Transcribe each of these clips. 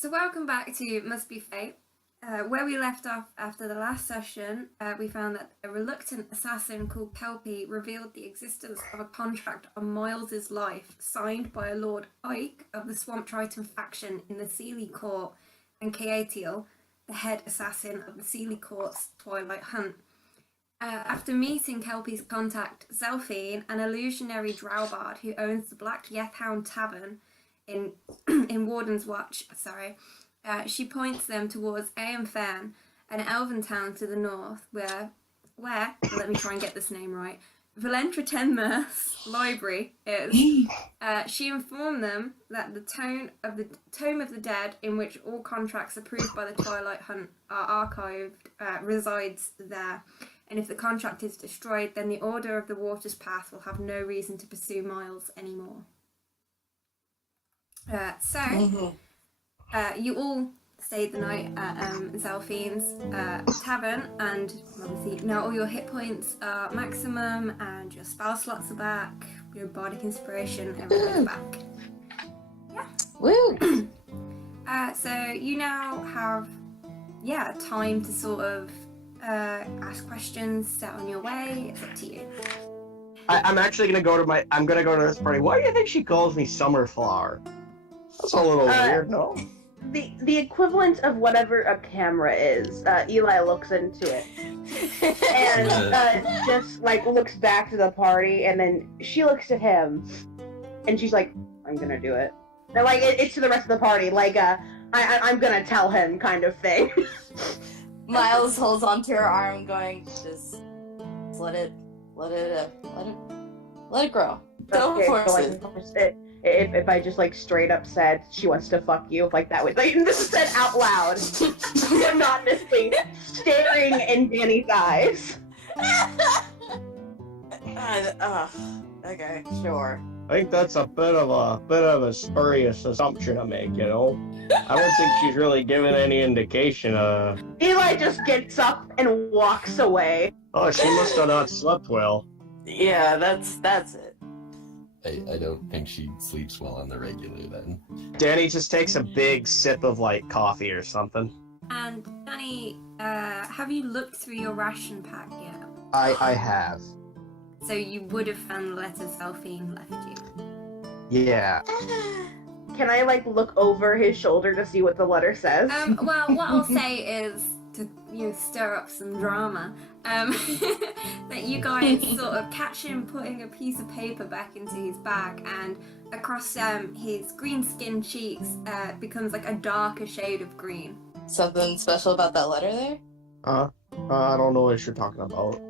So welcome back to Must Be Fate. Where we left off after the last session, we found that a reluctant assassin called Kelpie revealed the existence of a contract on Miles's life signed by a Lord Ike of the Swamp Triton faction in the Sealy Court and Caetiel, the head assassin of the Sealy Court's Twilight Hunt. After meeting Kelpie's contact, Zelphine, an illusionary drowbard who owns the Black Yethhound Tavern in Warden's Watch, she points them towards Aen Faern, an elven town to the north, where let me try and get this name right, Vilentretenmerth's library is. She informed them that the Tome of the Dead, in which all contracts approved by the Twilight Hunt are archived, resides there. And if the contract is destroyed, then the Order of the Water's Path will have no reason to pursue Miles anymore. You all stayed the night at Zelphine's tavern, and obviously now all your hit points are maximum, and your spell slots are back, your bardic inspiration, everything's back. Yeah. Woo! So you now have, time to sort of ask questions, set on your way. It's up to you. I'm actually gonna go to this party. Why do you think she calls me Summerflower? That's a little weird, no? The equivalent of whatever a camera is. Eli looks into it and just like looks back to the party, and then she looks at him, and she's like, "I'm gonna do it." And like it's to the rest of the party, like I'm gonna tell him kind of thing. Miles holds onto her arm, going, "Just let it grow. Don't force it." If I just like straight up said she wants to fuck you, like that would like this is said out loud, monotonously staring in Danny's eyes. Okay, sure. I think that's a bit of a spurious assumption to make, you know? I don't think she's really given any indication. Eli just gets up and walks away. Oh, she must have not slept well. Yeah, that's it. I don't think she sleeps well on the regular then. Danny just takes a big sip of like coffee or something. And Danny, have you looked through your ration pack yet? I have. So you would have found the letter Zelphine left you. Yeah. Can I like look over his shoulder to see what the letter says? Well, what I'll say is to stir up some drama. That you guys sort of catch him putting a piece of paper back into his bag, and across his green-skinned cheeks becomes like a darker shade of green. Something special about that letter there? I don't know what you're talking about.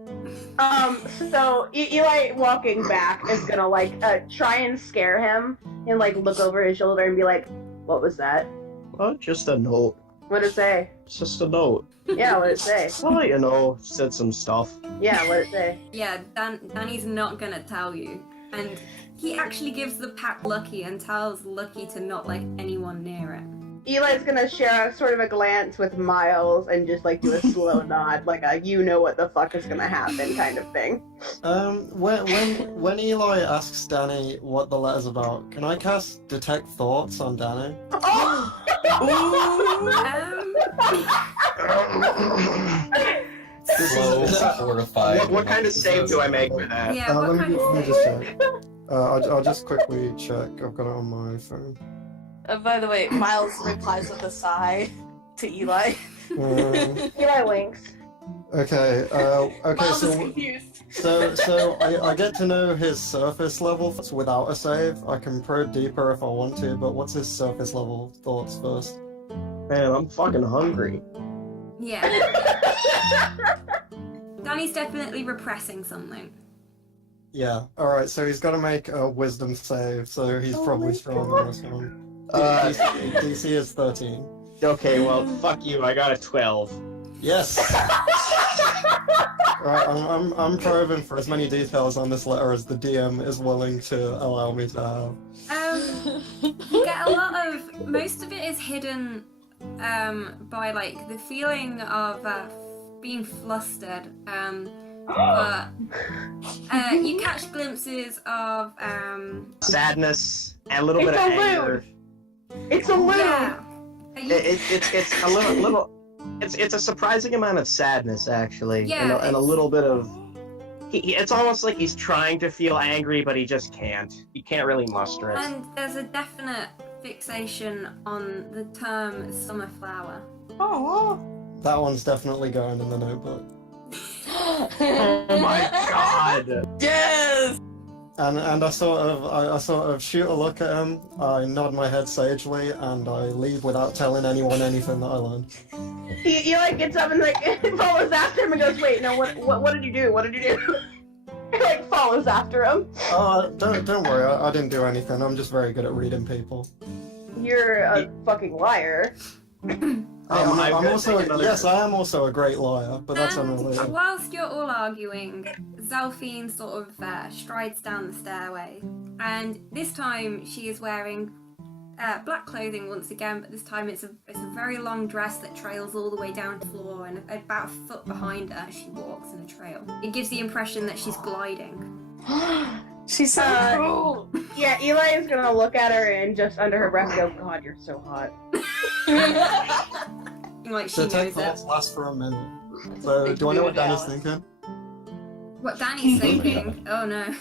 So Eli walking back is gonna like try and scare him and like look over his shoulder and be like, "What was that?" Well, just a note. What'd it say? It's just a note. Yeah, what'd it say? Well, you know, said some stuff. Yeah, what'd it say? Yeah, Danny's not gonna tell you, and he actually gives the pack Lucky and tells Lucky to not let anyone near it. Eli's gonna share sort of a glance with Miles and just like do a slow nod, like a "you know what the fuck is gonna happen" kind of thing. When Eli asks Danny what the letter's about, can I cast Detect Thoughts on Danny? Oh! Slow, horrified. What kind of save do I make for that? Yeah, what kind let me of just save? check. I'll just quickly check. I've got it on my phone. By the way, Miles replies with a sigh to Eli. Eli winks. Okay. Miles is confused. So I get to know his surface level thoughts without a save. I can probe deeper if I want to, but what's his surface level thoughts first? Man, I'm fucking hungry. Yeah. Danny's definitely repressing something. Yeah. All right. So he's got to make a Wisdom save. So he's probably strong on this one. DC is 13. Okay, well, fuck you. I got a 12. Yes. Right, I'm probing for as many details on this letter as the DM is willing to allow me to have. You get a lot of, most of it is hidden by like the feeling of being flustered. But you catch glimpses of sadness and a little bit of anger. It's a lube. Yeah. It's a little. It's a surprising amount of sadness, actually, Yeah, and a little bit of. It's almost like he's trying to feel angry, but he just can't. He can't really muster it. And there's a definite fixation on the term summer flower. Oh. That one's definitely going in the notebook. Oh my god! Yes. And I sort of shoot a look at him. I nod my head sagely, and I leave without telling anyone anything that I learned. He like gets up and like follows after him and goes, "Wait, no, what did you do? What did you do?" He like follows after him. Don't worry, I didn't do anything. I'm just very good at reading people. You're a fucking liar. Yes, I am also a great liar, but that's And unrelated. whilst you're all arguing, Zelphine sort of strides down the stairway, and this time she is wearing black clothing once again, but this time it's a very long dress that trails all the way down to the floor, and about a foot behind her she walks in a trail. It gives the impression that she's gliding. She's so cool. Yeah, Eli is gonna look at her and just under her breath go, "God, you're so hot." Like she So knows take it. thoughts last for a minute. So do I know what Danny's thinking? What Danny's thinking? Oh no.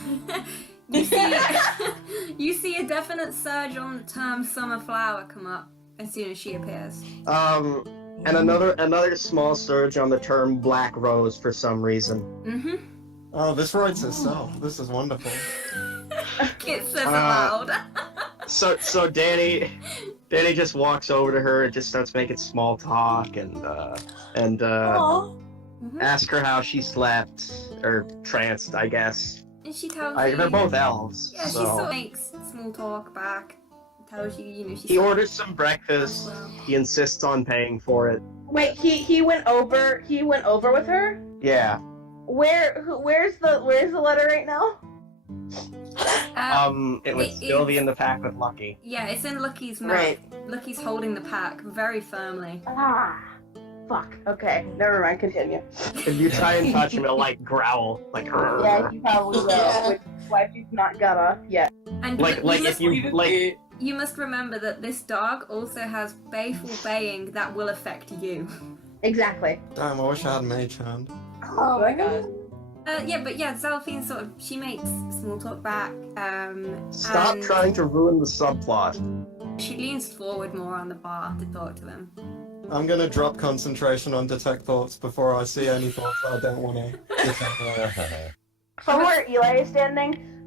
You see a definite surge on the term summer flower come up as soon as she appears. And another small surge on the term black rose for some reason. Mm-hmm. Oh, this writes itself. This is wonderful. Kit says aloud. So Danny just walks over to her and just starts making small talk and ask her how she slept or tranced, I guess. And she tells you. They're both elves. Yeah, so. she sort of makes small talk back. Tells you, she's. He orders some breakfast. Well. He insists on paying for it. Wait, he went over. He went over with her. Yeah. Where's the letter right now? It would still be in the pack with Lucky. Yeah, it's in Lucky's mouth. Right. Lucky's holding the pack very firmly. Ah, fuck. Okay, never mind. Continue. If you try and touch him, he'll like growl, like. Yeah, he probably will. Which is why she's not gonna yet. And you must remember that this dog also has bayful baying that will affect you. Exactly. Damn, I wish I had Mage Hand. Oh my god. Zelphine sort of, she makes small talk back. Stop and trying to ruin the subplot. She leans forward more on the bar to talk to him. I'm gonna drop concentration on detect thoughts before I see any thoughts that I don't want to detect. From where Eli is standing,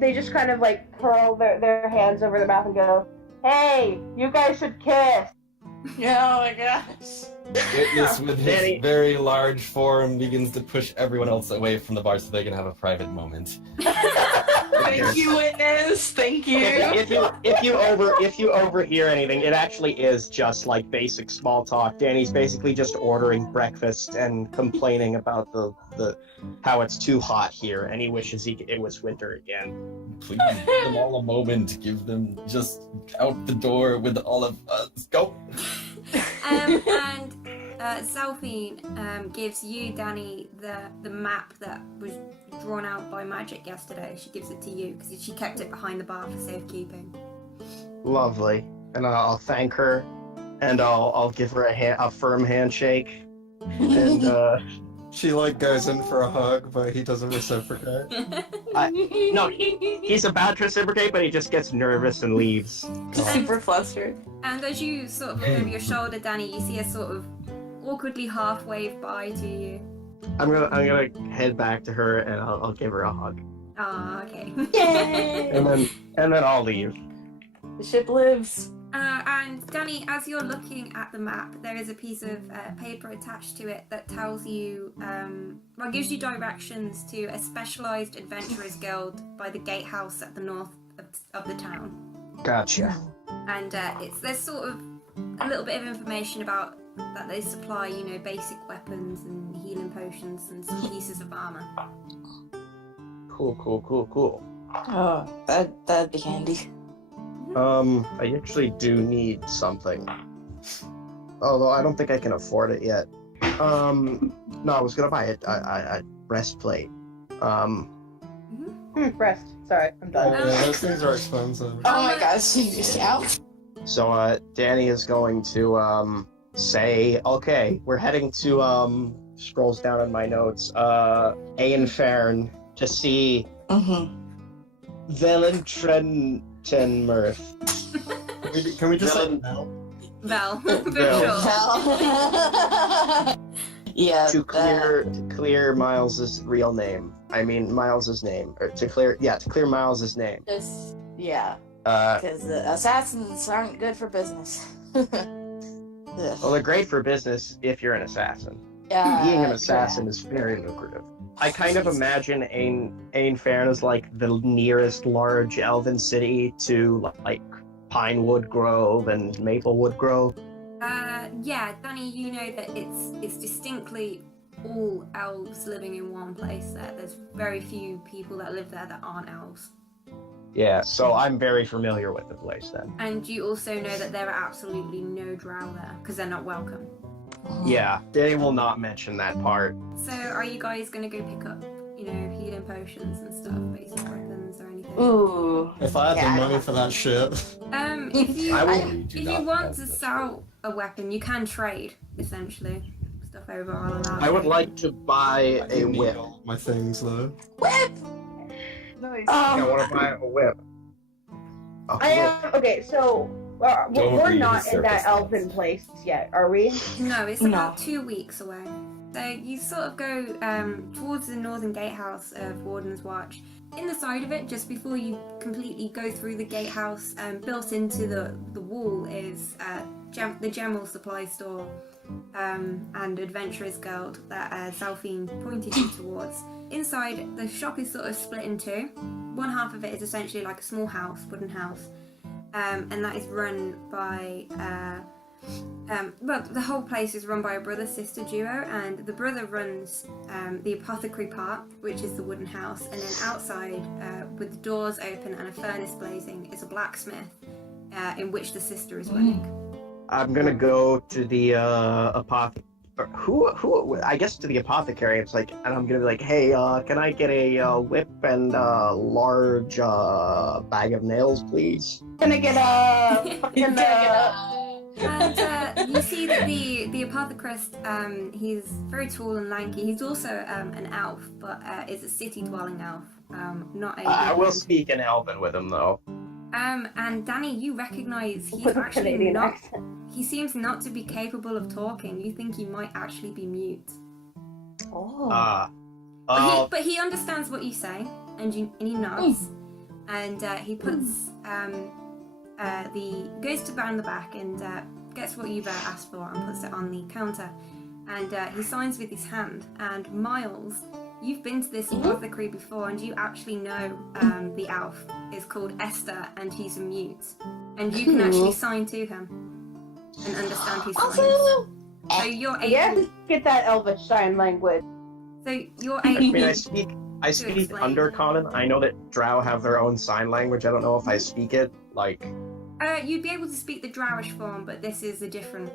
they just kind of like curl their hands over their mouth and go, "Hey, you guys should kiss." Oh my gosh. Witness with his Danny. very large form begins to push everyone else away from the bar so they can have a private moment. Thank you, witness. Thank you. If you overhear anything, it actually is just like basic small talk. Danny's basically just ordering breakfast and complaining about the how it's too hot here, and he wishes it was winter again. Please give them all a moment. Give them just out the door with all of us. Go. And Zelphine gives you, Danny, the map that was drawn out by magic yesterday. She gives it to you because she kept it behind the bar for safekeeping. Lovely, and I'll thank her, and I'll give her a firm handshake, and She like goes in for a hug, but he doesn't reciprocate. no, he's about to reciprocate, but he just gets nervous and leaves. Super flustered. And as you sort of look over your shoulder, Danny, you see a sort of awkwardly half wave bye to you. I'm gonna head back to her, and I'll give her a hug, Ah, okay. Yay! and then I'll leave. The ship lives. And Danny, as you're looking at the map, there is a piece of paper attached to it that tells you, gives you directions to a specialised adventurers guild by the gatehouse at the north of the town. Gotcha. And there's sort of a little bit of information about that they supply, basic weapons and healing potions and some pieces of armour. Cool. Oh, that'd be handy. I actually do need something. Although I don't think I can afford it yet. No, I was gonna buy a breastplate. Breast. Sorry, I'm Oh, done. yeah, those things are expensive. Oh my gosh, you just out. So Danny is going to say, okay, we're heading to scrolls down in my notes, Aen Faern to see Vilentretenmerth. Can we just say Villain- now? Val, for Val. sure. Yeah. to clear Miles's real name. I mean Miles's name, or to clear Miles's name. Just yeah, Uh, because assassins aren't good for business. Ugh. well, they're great for business if you're an assassin. Yeah, Being an assassin is very lucrative. I kind of imagine Aen Faern as like the nearest large elven city to like Pinewood Grove and Maplewood Grove. Yeah, Danny, you know that it's distinctly all elves living in one place there. There's very few people that live there that aren't elves. Yeah, so I'm very familiar with the place then. And you also know that there are absolutely no drow there, because they're not welcome. Yeah, they will not mention that part. So are you guys going to go pick up, healing potions and stuff, basic weapons or anything? Ooh. If I had Yeah. the money for that shit. If you, I will- if you want to sell a weapon, you can trade, essentially. Stuff over all allowed. I would like to buy I a do need whip. all my things though. Whip. Nice. I want to buy a whip. A I whip. okay, so Don't we're read not his in that surface elven place yet, are we? No, it's No. about 2 weeks away. So you sort of go towards the northern gatehouse of Warden's Watch. In the side of it, just before you completely go through the gatehouse, built into the wall is the general supply store and adventurers guild that Zalfine pointed you towards. Inside, the shop is sort of split in two. One half of it is essentially like a small house, wooden house, and that is run by well, the whole place is run by a brother-sister duo, and the brother runs the apothecary part, which is the wooden house, and then outside, with the doors open and a furnace blazing, is a blacksmith, in which the sister is running. I'm gonna go to the who? I guess to the apothecary. It's like, and I'm gonna be like, hey, can I get a whip and a large bag of nails, please? Gonna get a fucking And you see that the apothecarist, he's very tall and lanky. He's also an elf, but is a city-dwelling elf, not a. I will human. speak in Elven with him though. And Danny, you recognise he's with a actually Canadian not. accent. He seems not to be capable of talking. You think he might actually be mute. Oh. But he understands what you say, and he nods, and he puts goes to down the back and gets what you've asked for and puts it on the counter, and he signs with his hand. And Miles, you've been to this apothecary before, and you actually know the elf is called Esther, and he's a mute, and you can actually sign to him and understand his signs. Awesome. So you're able. Yeah, get that elvish sign language. So you're I mean, able. I speak explain. Undercommon. I know that Drow have their own sign language. I don't know if I speak it. Like, You'd be able to speak the Drowish form, but this is a different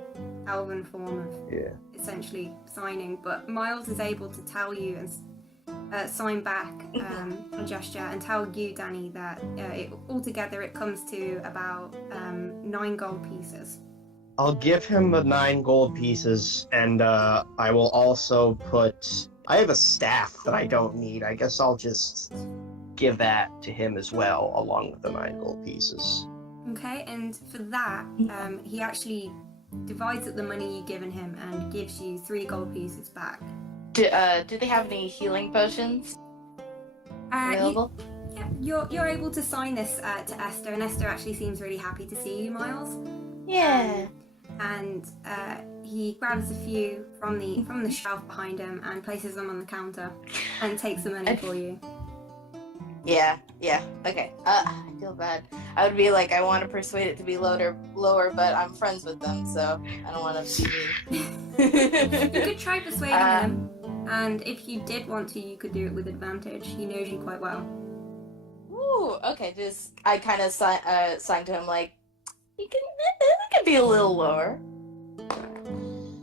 Elven form of yeah. essentially signing. But Miles is able to tell you and sign back a gesture and tell you, Danny, that altogether it comes to about 9 gold pieces. I'll give him the 9 gold pieces, and I will also put. I have a staff that I don't need. I guess I'll just give that to him as well, along with the 9 gold pieces. Okay, and for that, he actually divides up the money you've given him and gives you 3 gold pieces back. Do they have any healing potions available? You're able to sign this to Esther, and Esther actually seems really happy to see you, Miles. Yeah. And he grabs a few from the shelf behind him and places them on the counter and takes the money for you. Yeah. Okay. I feel bad. I would be like, I want to persuade it to be lower, but I'm friends with them, so I don't want to be mean. You could try persuading him, and if you did want to, you could do it with advantage. He knows you quite well. Ooh, okay. I kind of sign to him like, it can be a little lower.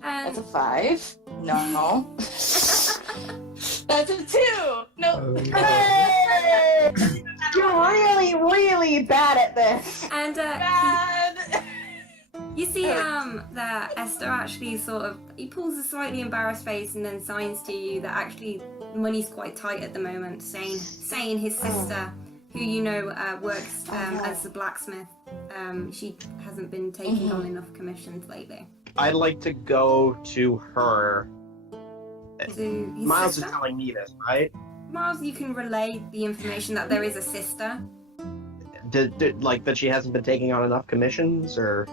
That's a 5. No. That's a 2. No. Hey! You're really, really bad at this. And Bad. You see that Esther actually he pulls a slightly embarrassed face and then signs to you that actually money's quite tight at the moment, saying his sister, who you know works as the blacksmith, she hasn't been taking on enough commissions lately. I'd like to go to her. To his Miles sister? is telling me this, right? Miles, you can relay the information that there is a sister. Like that she hasn't been taking on enough commissions, or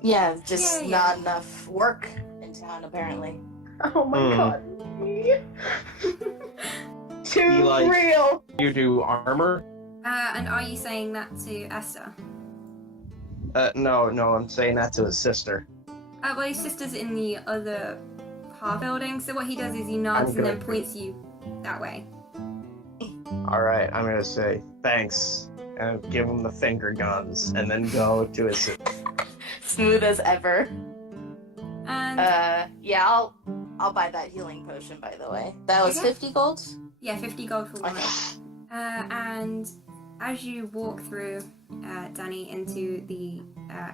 Yeah, just Yeah. not enough work in town, apparently. Oh my god. Too Eli. real. you do armor? And are you saying that to Esther? No, I'm saying that to his sister. Well, his sister's in the other half building, so what he does is he nods I'm and then good. points you that way. Alright, I'm gonna say thanks, and give him the finger guns, and then go to his sister. Smooth as ever. And Yeah, I'll buy that healing potion, by the way. That was Okay. 50 gold? yeah, 50 gold for one. Okay. And as you walk through, Danny, into the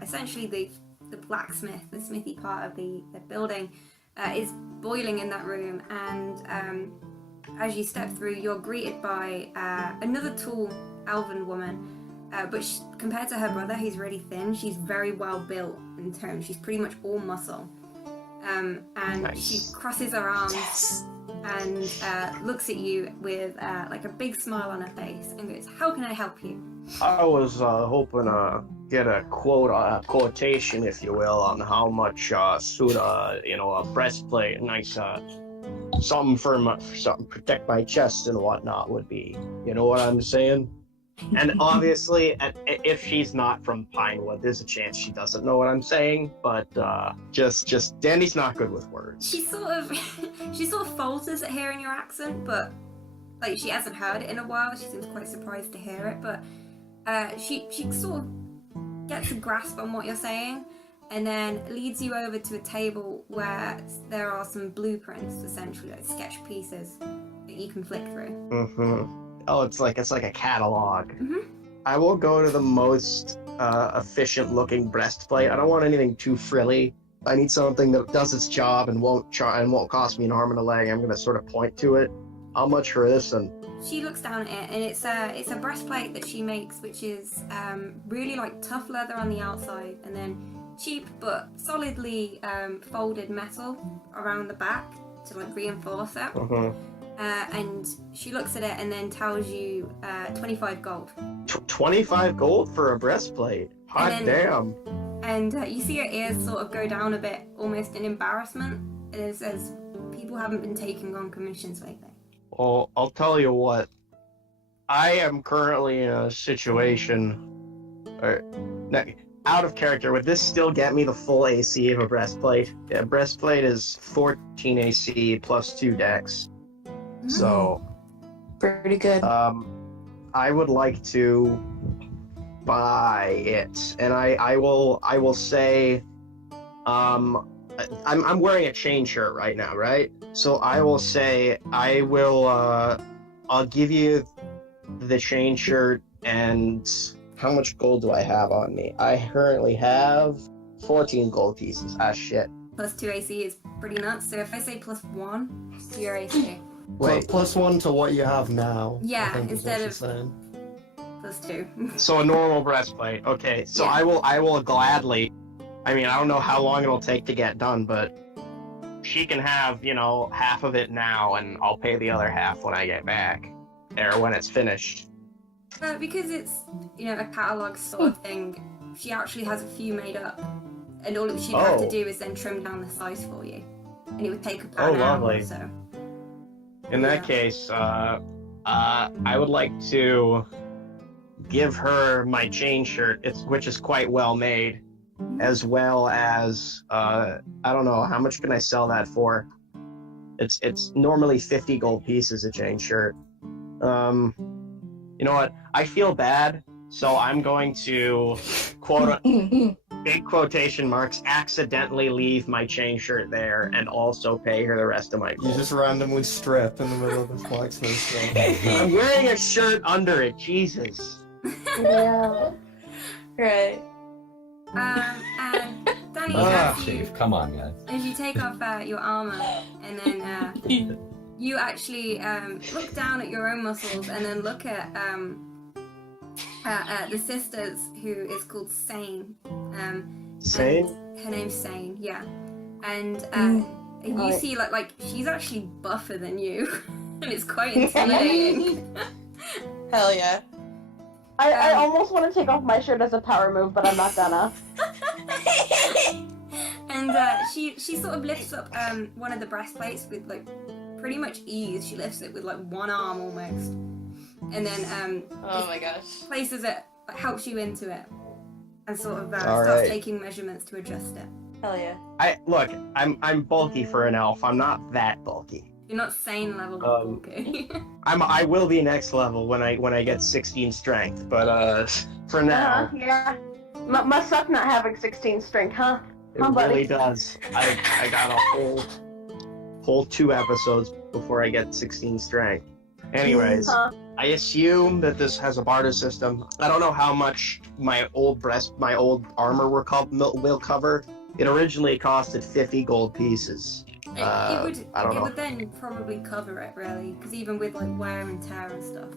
essentially the blacksmith, the smithy part of the building, is boiling in that room. And as you step through, you're greeted by another tall elven woman. But compared to her brother, who's really thin, she's very well built in toned. She's pretty much all muscle. And Nice. she crosses her arms Yes. and looks at you with like a big smile on her face and goes, "How can I help you?" I was hoping to get a quotation, if you will, on how much suit a breastplate, nice something something protect my chest and whatnot would be. You know what I'm saying? And obviously, if she's not from Pinewood, there's a chance she doesn't know what I'm saying. But just Danny's not good with words. She sort of falters at hearing your accent, but like she hasn't heard it in a while. She seems quite surprised to hear it, but she sort of gets a grasp on what you're saying, and then leads you over to a table where there are some blueprints, essentially like sketch pieces that you can flick through. Mm-hmm. Oh, it's like a catalog. Mhm. I will go to the most efficient looking breastplate. I don't want anything too frilly. I need something that does its job and won't cost me an arm and a leg. I'm gonna sort of point to it. How much for this? And She looks down at it, and it's a breastplate that she makes, which is really like tough leather on the outside, and then cheap but solidly folded metal around the back to like reinforce it. And she looks at it and then tells you 25 gold. 25 gold for a breastplate. Hot And then- damn. And you see her ears sort of go down a bit, almost in embarrassment. And it says, "People haven't been taking on commissions lately." Well, I'll tell you what. I am currently in a situation, out of character. Would this still get me the full AC of a breastplate? Yeah, breastplate is 14 AC plus 2 dex. So, Pretty good. I would like to buy it, and I will say, I'm wearing a chain shirt right now, right? So I will say I'll give you the chain shirt. And how much gold do I have on me? I currently have 14 gold pieces. Ah, shit. Plus 2 AC is pretty nuts. So if I say plus 1 to your AC, Wait, Plus one to what you have now. Yeah, I think is what instead she's of- saying. plus 2. so a normal breastplate. Okay, so Yeah. I will gladly. I mean, I don't know how long it'll take to get done, but she can have, half of it now, and I'll pay the other half when I get back, or when it's finished. Because it's, a catalogue sort of thing, she actually has a few made up. And all she'd have to Oh. do is then trim down the size for you. And it would take about Oh, an hour or lovely. so. In that case, I would like to give her my chain shirt, which is quite well made, as well as I don't know, how much can I sell that for? It's normally 50 gold pieces a chain shirt. You know what? I feel bad, so I'm going to quote big quotation marks accidentally leave my chain shirt there and also pay her the rest of my You gold. just randomly strip in the middle of this blacksmith shop. I'm wearing a shirt under it. Jesus. Yeah. Right. And Danny, Ah, as you Chief, come on, guys. as you take off your armor, and then you actually look down at your own muscles, and then look at the sisters, who is called Sane. Sane? And her name's Sane, yeah. And you Right. see, like she's actually buffer than you, and it's quite intimidating. Hell yeah. I almost want to take off my shirt as a power move, but I'm not gonna. And she sort of lifts up one of the breastplates with like pretty much ease. She lifts it with like one arm almost, and then Oh my gosh. places it, helps you into it, and sort of All starts right. taking measurements to adjust it. Hell yeah. I'm bulky for an elf. I'm not that bulky. You're not sane level, okay? I will be next level when I get 16 strength, but for now Yeah. Must suck not having 16 strength, huh? it Huh, buddy? really does. I got a whole 2 episodes before I get 16 strength. Anyways, Huh. I assume that this has a barter system. I don't know how much my old armor will cover. It originally costed 50 gold pieces. It I don't know. would then probably cover it, really, because even with like wear and tear and stuff.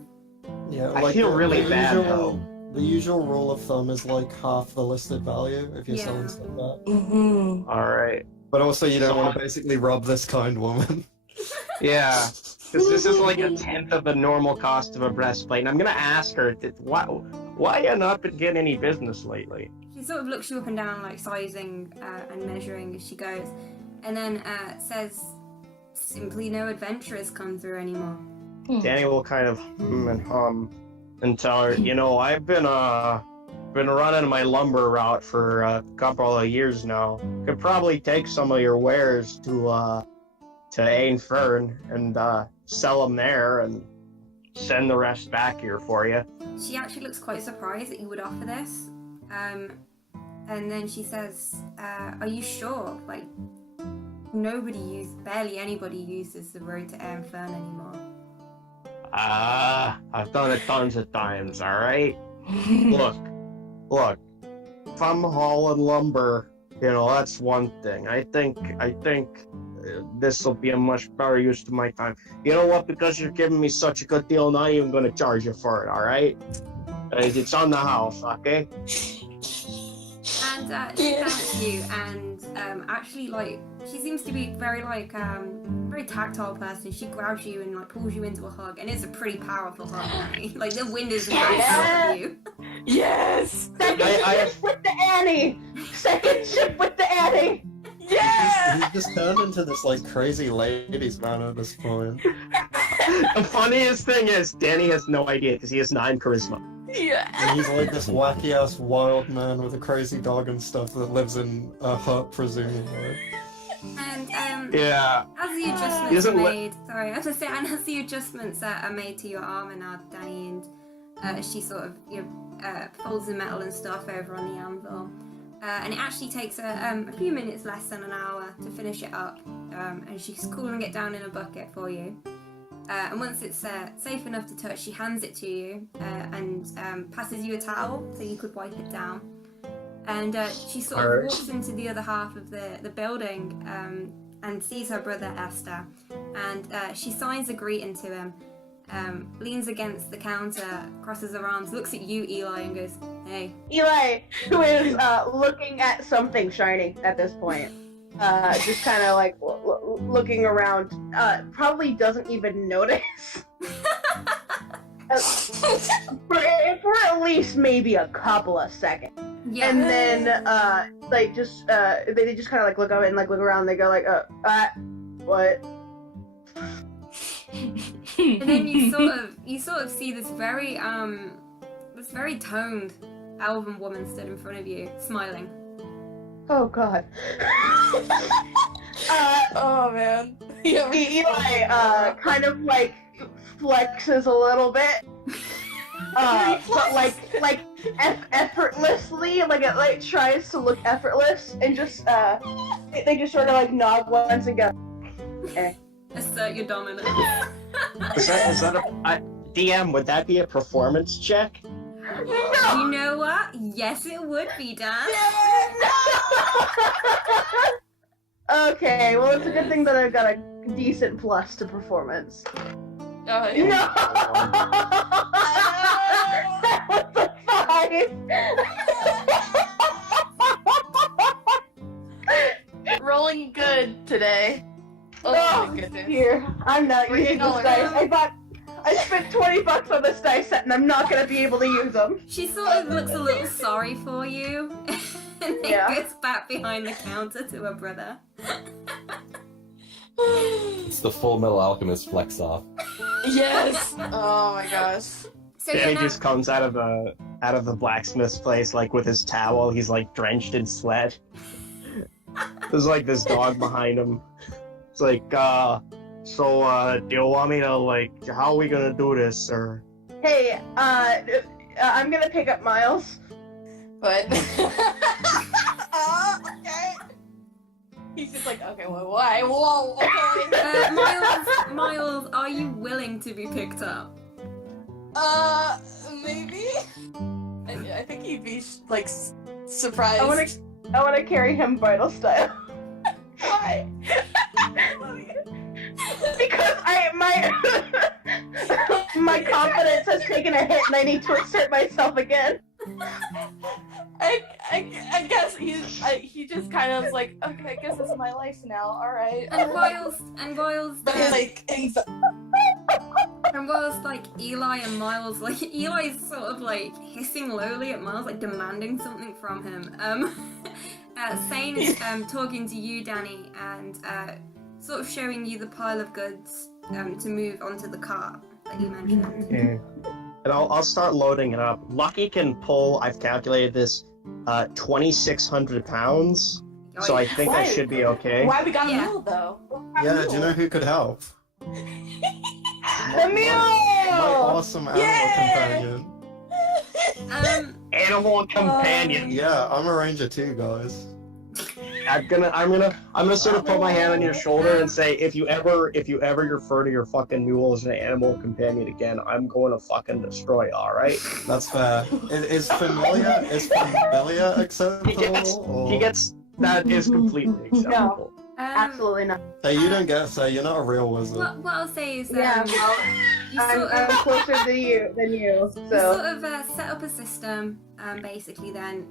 Yeah, I feel really bad, though. The usual rule of thumb is like half the listed value if you're Yeah. selling stuff that. Mm-hmm. All right. But also, you don't want to basically rob this kind woman. Yeah, because this is like 1/10 of the normal cost of a breastplate. And I'm gonna ask her, why you not been getting any business lately? She sort of looks you up and down, like sizing and measuring as she goes, and then says, "Simply no adventurers come through anymore." Danny will kind of and hum and tell her, I've been running my lumber route for a couple of years now. Could probably take some of your wares to Aen Faern and sell them there and send the rest back here for you. She actually looks quite surprised that you would offer this, and then she says, "Are you sure? Like, barely anybody uses the road to Aen Faern anymore." I've done it tons of times, alright? Look, if I'm hauling lumber, that's one thing. I think this will be a much better use of my time. You know what? Because you're giving me such a good deal, I'm not even going to charge you for it, alright? It's on the house, okay? And she thanks you, and actually, like, she seems to be very tactile person. She grabs you and like pulls you into a hug, and it's a pretty powerful hug, really. Like the wind is out of you. Yes! Second ship with the Annie! Second ship with the Annie! Yeah! He's just turned into this like crazy ladies man at this point. The funniest thing is, Danny has no idea because he has 9 charisma. Yeah! And he's like this wacky ass wild man with a crazy dog and stuff that lives in a hut, presumably. And Yeah. as the adjustments are made, sorry, I was gonna say, and as the adjustments are made to your armor now, Danny, and she sort of folds the metal and stuff over on the anvil, and it actually takes a few minutes, less than an hour, to finish it up, and she's cooling it down in a bucket for you. And once it's safe enough to touch, she hands it to you and passes you a towel so you could wipe it down. And she sort of walks into the other half of the building and sees her brother Esther. And she signs a greeting to him, leans against the counter, crosses her arms, looks at you, Eli, and goes, "Hey." Eli, who is looking at something shiny at this point. Just kind of like looking around, probably doesn't even notice. for at least maybe a couple of seconds. Yeah. And then, they just kind of like look up and like look around and they go like, what? And then you sort of see this very toned elven woman stood in front of you, smiling. Oh god. Oh man. Yeah, Eli, kind of like flexes a little bit. But like effortlessly, like it like tries to look effortless and just they just sort of like nod once and go, eh. Assert your dominance. Is that a DM? Would that be a performance check? You know what? Yes, it would be, Dan. Okay, well, it's a good thing that I've got a decent plus to performance. Oh, No! That was a 5! Rolling good today. Oh, Oh, my goodness. here. I'm not Where you using this going? dice. I spent $20 on this dice set and I'm not gonna be able to use them. She sort of looks a little sorry for you, and then Yeah. goes back behind the counter to her brother. It's the Full Metal Alchemist flex off. Yes. Oh my gosh. So Danny you're just comes out of the blacksmith's place like with his towel. He's like drenched in sweat. There's like this dog behind him. It's like, so do you want me to like? How are we gonna do this, sir? Hey, I'm gonna pick up Miles. But okay. He's just like, okay, well, why? Whoa, okay. Miles, are you willing to be picked up? Maybe. I think he'd be like surprised. I wanna carry him vital style. Why? Because my confidence has taken a hit and I need to assert myself again. I guess he just kind of was like, okay, I guess this is my life now. All right. And Miles, But he's like, and Miles, like Eli and Miles, like Eli's sort of like hissing lowly at Miles, like demanding something from him. Sane is talking to you, Danny, and sort of showing you the pile of goods to move onto the cart that you mentioned. Yeah. And I'll start loading it up. Lucky can pull. I've calculated this. 2,600 pounds. So I think I should be okay. why we got Yeah. a mule though? Yeah, do you know who could help? The mule! My awesome animal companion. Animal companion. Yeah, I'm a ranger too, guys. I'm gonna sort of put my hand on your shoulder and say, if you ever refer to your fucking mule as an animal companion again, I'm going to fucking destroy you, alright? That's fair. Is familiar acceptable? He gets that is completely acceptable. Absolutely not. Hey, you don't get say you're not a real wizard. What I'll say is, Yeah, well, you I'm sort of, closer to you than you, you so. sort of set up a system, basically then,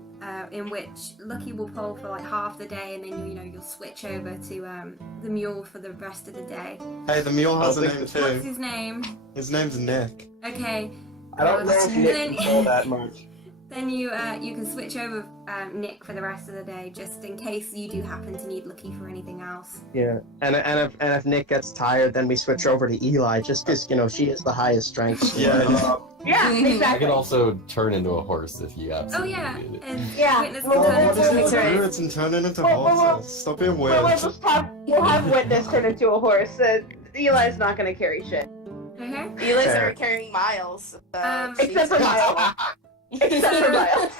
in which Lucky will pull for like half the day, and then you'll switch over to the mule for the rest of the day. Hey, the mule has a name What's too. his name? His name's Nick. Okay. I don't know if Nick Then- can pull that much. Then you can switch over Nick for the rest of the day, just in case you do happen to need Lucky for anything else. Yeah, and if Nick gets tired, then we switch over to Eli, just because she is the highest strength. Yeah. Yeah, Mhm. I exactly. can also turn into a horse if you Oh absolutely yeah, need it. and Yeah. Witness Well, can turn What into is a it horse. with druids and turning into Well, horses? Stop being Well, weird. we'll have Witness turn into a horse. Eli's not gonna carry shit. Okay. Eli's Fair. are carrying Miles. Except for Miles. Except for Miles.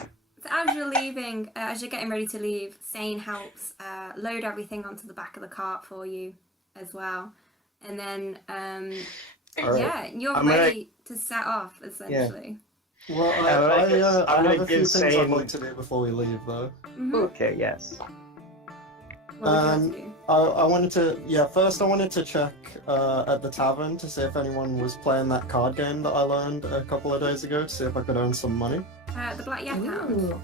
So as you're leaving, as you're getting ready to leave, Sane helps load everything onto the back of the cart for you as well, and then Alright. yeah, you're I'm gonna- ready to set off essentially. Well, I'm I gonna have a few give things I'd Sane- like to do before we leave, though. Mhm. Okay, yes. What would you like to do? I wanted to, first I wanted to check at the tavern to see if anyone was playing that card game that I learned a couple of days ago to see if I could earn some money. The Black Yak Hound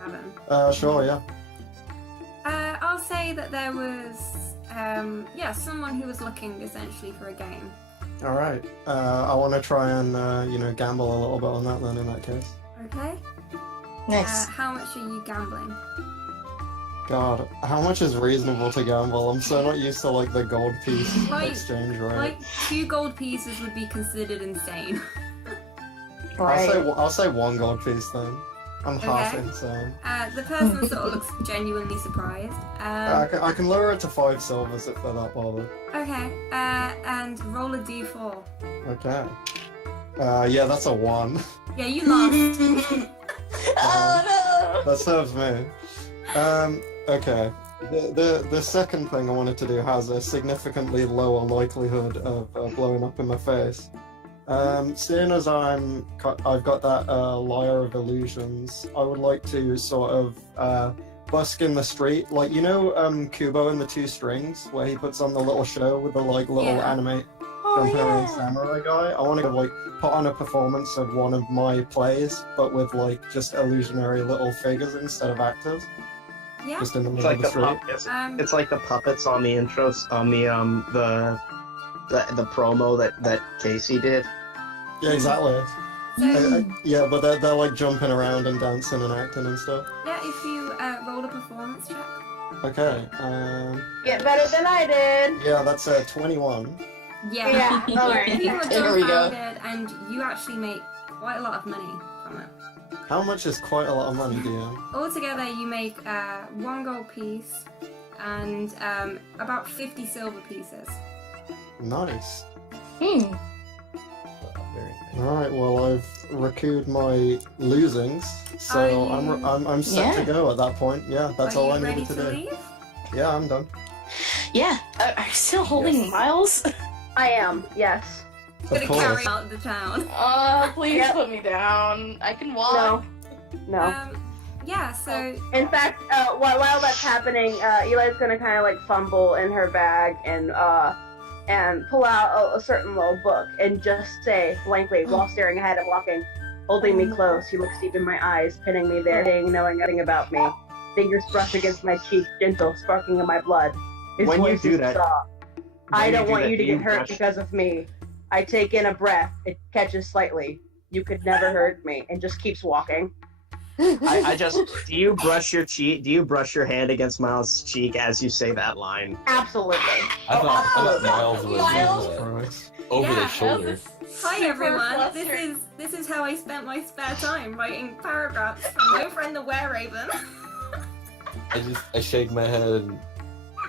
Tavern. Sure, yeah. I'll say that there was someone who was looking essentially for a game. Alright. I want to try and, gamble a little bit on that then in that case. Okay. Nice. How much are you gambling? God, how much is reasonable to gamble? I'm so not used to, the gold piece Like- exchange rate. Like 2 gold pieces would be considered insane. I'll say 1 gold piece then. I'm half Okay. insane. The person sort of looks genuinely surprised. I can lower it to 5 silvers if they're that bothered. Okay, and roll a d4. Okay. Yeah, that's a 1. Yeah, you lost. Oh That serves me. Okay. The second thing I wanted to do has a significantly lower likelihood of blowing up in my face. Seeing as I've got that Lyre of Illusions, I would like to sort of busk in the street, like Kubo in the Two Strings, where he puts on the little show with the little anime jumping around samurai guy. I want to put on a performance of one of my plays, but with just illusionary little figures instead of actors. Yeah. Just in the It's middle like of the the street. puppets. Um, It's like the puppets on the intros on the promo that Casey did. Yeah, exactly. So, Yeah, but they're jumping around and dancing and acting and stuff. yeah, if you roll a performance check. Okay. Get better than I did. Yeah, that's 21. Yeah. Yeah. All right. People are There we go. dumbfounded, and you actually make quite a lot of money from it. How much is quite a lot of money, DM? Altogether, you make 1 gold piece and about 50 silver pieces. Nice. Hmm. Very nice. Alright, well I've recouped my losings, so Are you- I'm set Yeah. to go at that point. Yeah, that's Are all you I ready needed to to do. leave? Yeah, I'm done. Yeah. Are you still holding Yes. Miles? I am. Yes. Of Gonna course. carry out the town. Please Yep. put me down. I can walk. No. Yeah, so In fact, while that's happening, Eli's gonna kind of fumble in her bag and pull out a certain little book and just say blankly while staring ahead and walking, holding me close. He looks deep in my eyes, pinning me there, saying, knowing nothing about me. Fingers brush against my cheek, gentle, sparking in my blood. His When you voice do is that- soft. I don't want you to do get hurt brush- because of me. I take in a breath. It catches slightly. You could never hurt me, and just keeps walking. I just do you brush your cheek? Do you brush your hand against Miles' cheek as you say that line? Absolutely. I thought Miles was Miles? Christ. over Yeah, the shoulder. hi Super everyone. flustered. This is how I spent my spare time writing paragraphs from my friend the Wereraven. I shake my head and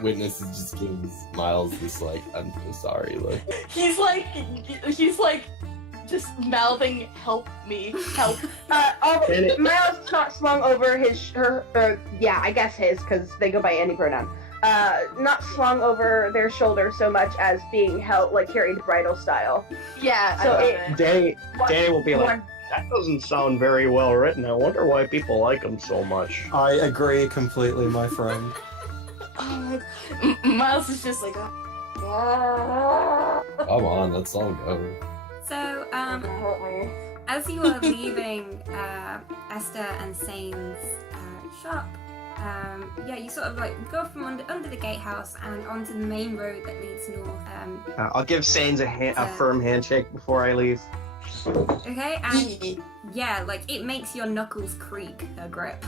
Witness is just giving Miles this I'm so sorry look. He's like just mouthing, "Help me, help." Miles is not slung over I guess his, because they go by any pronoun. Not slung over their shoulder so much as being held, carried bridal style. Yeah. So I love it- it. Danny will be like, One- that doesn't sound very well written. I wonder why people like him so much. I agree completely, my friend. Oh, Miles is just like, "Ah." Come on, let's all go. So, Help me. as you are leaving Esther and Sane's shop, you sort of go from under the gatehouse and onto the main road that leads north. I'll give Sanes a firm handshake before I leave. Okay, and yeah, it makes your knuckles creak, her grip.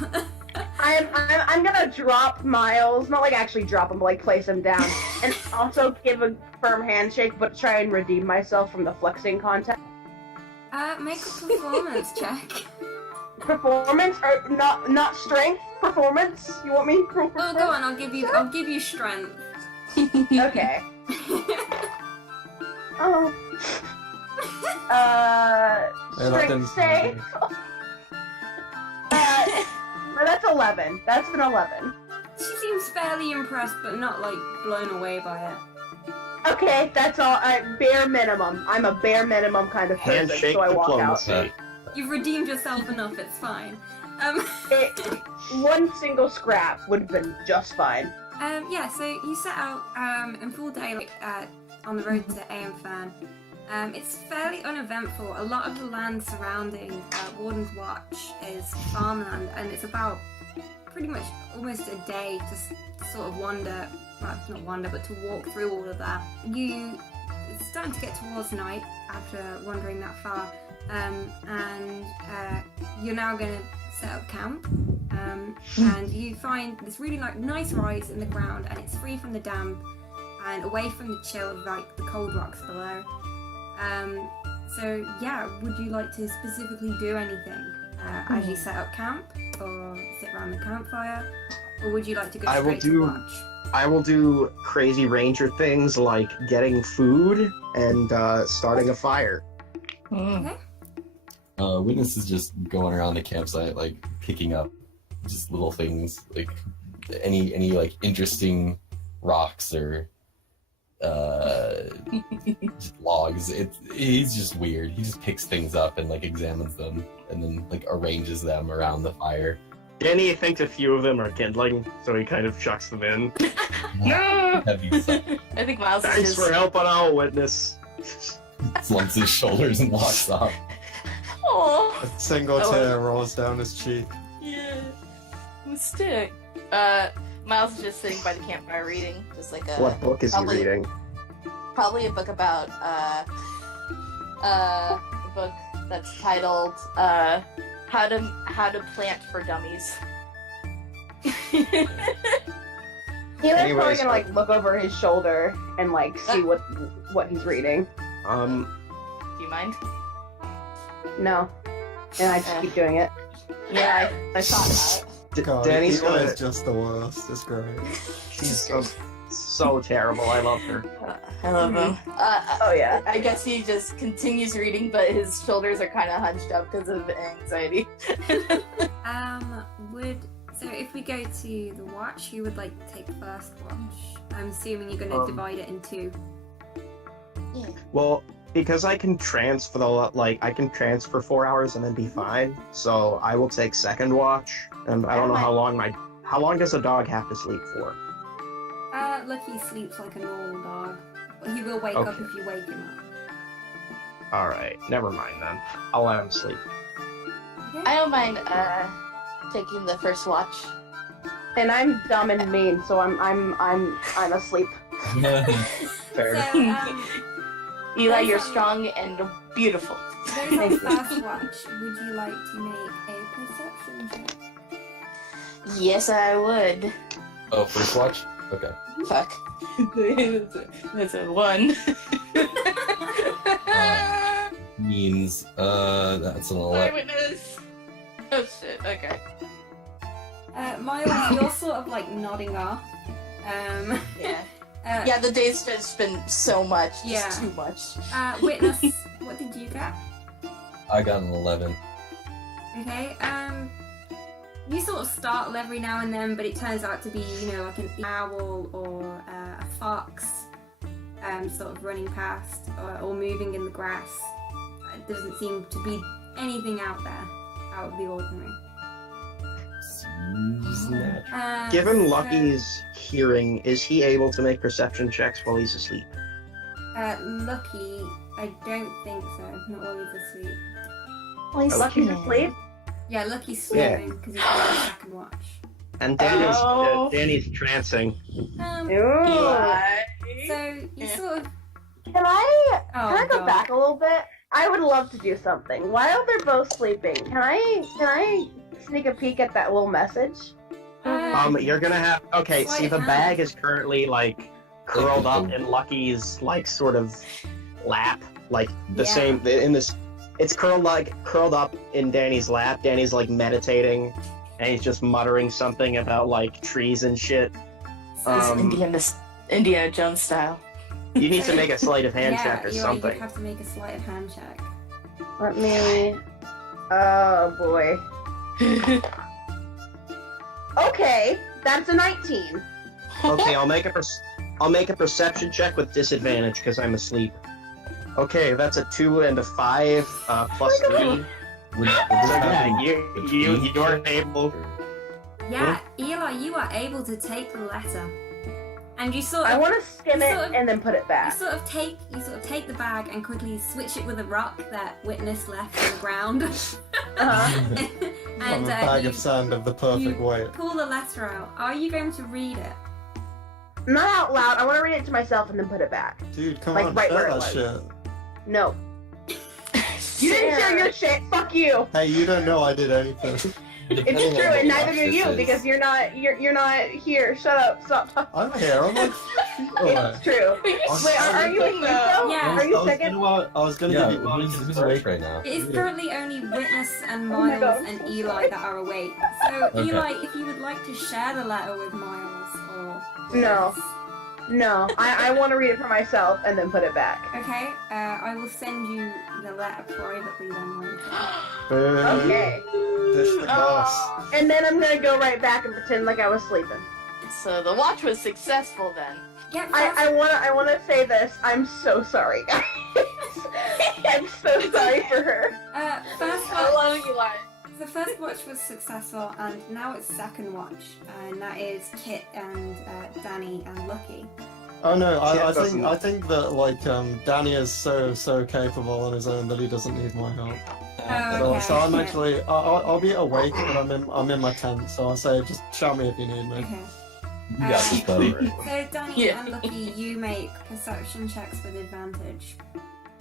I'm gonna drop Miles, not actually drop him, but place him down, and also give a firm handshake, but try and redeem myself from the flexing contest. Make a performance check. Performance or not strength? Performance? You want me? Oh, go on. I'll give you strength. Okay. Oh. Yeah, that didn't Strength save. No, that's 11. That's an 11. She seems fairly impressed, but not blown away by it. Okay, that's all. Bare minimum. I'm a bare minimum kind of person, Handshake so I walk out. diplomacy. You've redeemed yourself enough. It's fine. One single scrap would have been just fine. So you set out in full daylight on the road to Aen Faern. It's fairly uneventful. A lot of the land surrounding Warden's Watch is farmland, and it's about pretty much almost a day to sort of wander, well, not wander, but to walk through all of that. It's starting to get towards night after wandering that far, and you're now going to set up camp. And you find this really nice rise in the ground, and it's free from the damp and away from the chill of the cold rocks below. Would you like to specifically do anything as you set up camp, or sit around the campfire, or would you like to go I will straight to do- watch? I will do crazy ranger things like getting food and starting a fire. Mm. Okay. Witness is just going around the campsite, picking up just little things, any interesting rocks or just logs. He's just weird. He just picks things up and like examines them and then like arranges them around the fire. Danny thinks a few of them are kindling, so he kind of chucks them in. No! Heavy stuff. I think Miles is Thanks just... for helping out, witness. Slumps his shoulders and walks off. Aw. A single Oh. tear rolls down his cheek. Yeah. Mistake. Miles is just sitting by the campfire reading, just like a... What book is he probably- reading? Probably a book about, a book that's titled, How to Plant for Dummies. Eli's probably Anyways, gonna like look over his shoulder and like see what he's reading. Do you mind? No, and I just keep doing it. Yeah, I thought God, Danny's Eli gonna... is just the worst. It's great. She's so terrible. I love her. that. I love him. Oh yeah. I guess he just continues reading, but his shoulders are kind of hunched up because of anxiety. So if we go to the watch, who would like to take first watch? I'm assuming you're going to divide it in two. Well, because I can transfer I can transfer 4 hours and then be fine. So I will take second watch, and I don't know how long does a dog have to sleep for? Lucky sleeps like a normal dog, but he will wake up Okay. if you wake him up. All right, never mind then. I'll let him sleep. Okay. I don't mind taking the first watch. And I'm dumb and mean, so I'm asleep. Fair. So, Eli, you're strong and beautiful. those on first watch, would you like to make a perception check? Yes, I would. Oh, first watch? Okay. Fuck. That's a 1. Means, that's an 11. Eyewitness. Oh shit, okay. Miles, you're sort of like nodding off. Yeah. Uh, Yeah, the day's just been so much. Just Yeah. too much. Witness, what did you get? I got an 11. Okay, you sort of startle every now and then, but it turns out to be, like an owl or a fox sort of running past or moving in the grass. It doesn't seem to be anything out there, out of the ordinary. Seems natural. Given So, Lucky's hearing, is he able to make perception checks while he's asleep? Lucky, I don't think so, not while he's asleep. Lucky's asleep. Yeah, Lucky's Yeah. sleeping because he's on the second watch. And Oh. Danny's trancing. Ooh. Eli. So you Yeah. sort of. Can I Oh, go God. back a little bit? I would love to do something. While they're both sleeping, can I sneak a peek at that little message? You're gonna have. Okay, Sleight see, of the hand. bag is currently like curled up in Lucky's like sort of lap, like the Yeah. same in this. It's curled up in Danny's lap. Danny's like meditating, and he's just muttering something about like trees and shit. Indiana Jones style. You need to make a sleight of hand check or you something. have to make a sleight of hand check. Let me. Oh boy. Okay, that's a 19. Okay, I'll make a perception check with disadvantage because I'm asleep. Okay, that's a 2 and a 5 plus 3. Would So yeah, you're able. Yeah, Eli, you are able to take the letter, and you sort of. I want to skim it sort of- and then put it You back. sort of take the bag and quickly switch it with a rock that Witness left on the ground. Uh-huh. and I'm a bag you of sand of the perfect you- weight. pull the letter out. Are you going to read it? Not out loud. I want to read it to myself and then put it back. Dude, come Like, on, right share where it that was. shit. No. You didn't share your shit. Fuck you. Hey, you don't know I did anything. It's true, and neither do you because you're not here. Shut up. Stop talking. I'm here. I'm like, It's true. Wait, are you asleep though? Yeah. Are you second? I was gonna Yeah, give you who's awake right now? It is currently only Witness and Oh my Miles God, I'm and so Eli sorry. that are awake. So Okay. Eli, if you would like to share the letter with Miles or No. Witness. No, I want to read it for myself and then put it back. Okay, I will send you the letter privately then later. Okay. Dish the glass. And then I'm gonna go right back and pretend like I was sleeping. So the watch was successful then. Yeah, I wanna say this. I'm so sorry, guys. I'm so sorry for her. first I watch. love you, Lauren. The first watch was successful, and now it's second watch, and that is Kit and Danny and Lucky. Oh no, I doesn't- think that like Danny is so capable on his own that he doesn't need my help. Oh, okay. So I'm Yeah. actually I'll be awake, but I'm in my tent. So I'll say just shout me if you need me. Okay. You got this, buddy. So Danny Yeah. and Lucky, you make perception checks with advantage.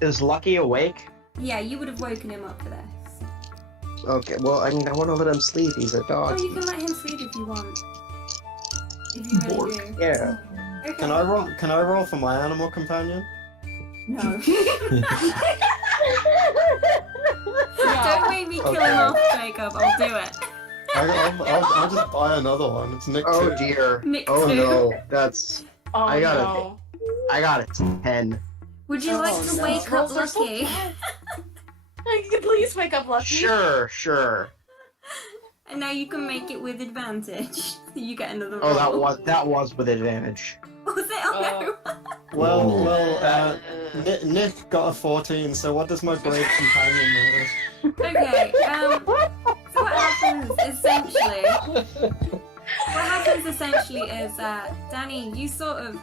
Is Lucky awake? Yeah, you would have woken him up for this. Okay, well, I mean, I want to let him sleep. He's a Oh, dog. you can let him sleep if you want. If you really do. Yeah. Okay. Can I roll for my animal companion? No. Yeah. Don't make me kill him off, Jacob. I'll do it. I'll just buy another one. It's Nick Oh too. dear. Nick Oh too. no. That's. Oh I gotta- no. I got a 10. Would you Oh, like to no. wake up Rolls are so Lucky? bad. Can you please wake up Lucky? Sure. And now you can make it with advantage. You get another Oh, roll. that was with advantage. Was it? Oh no. Well, Nick got a 14. So what does my brave companion notice? Okay, so what happens essentially is Danny, you sort of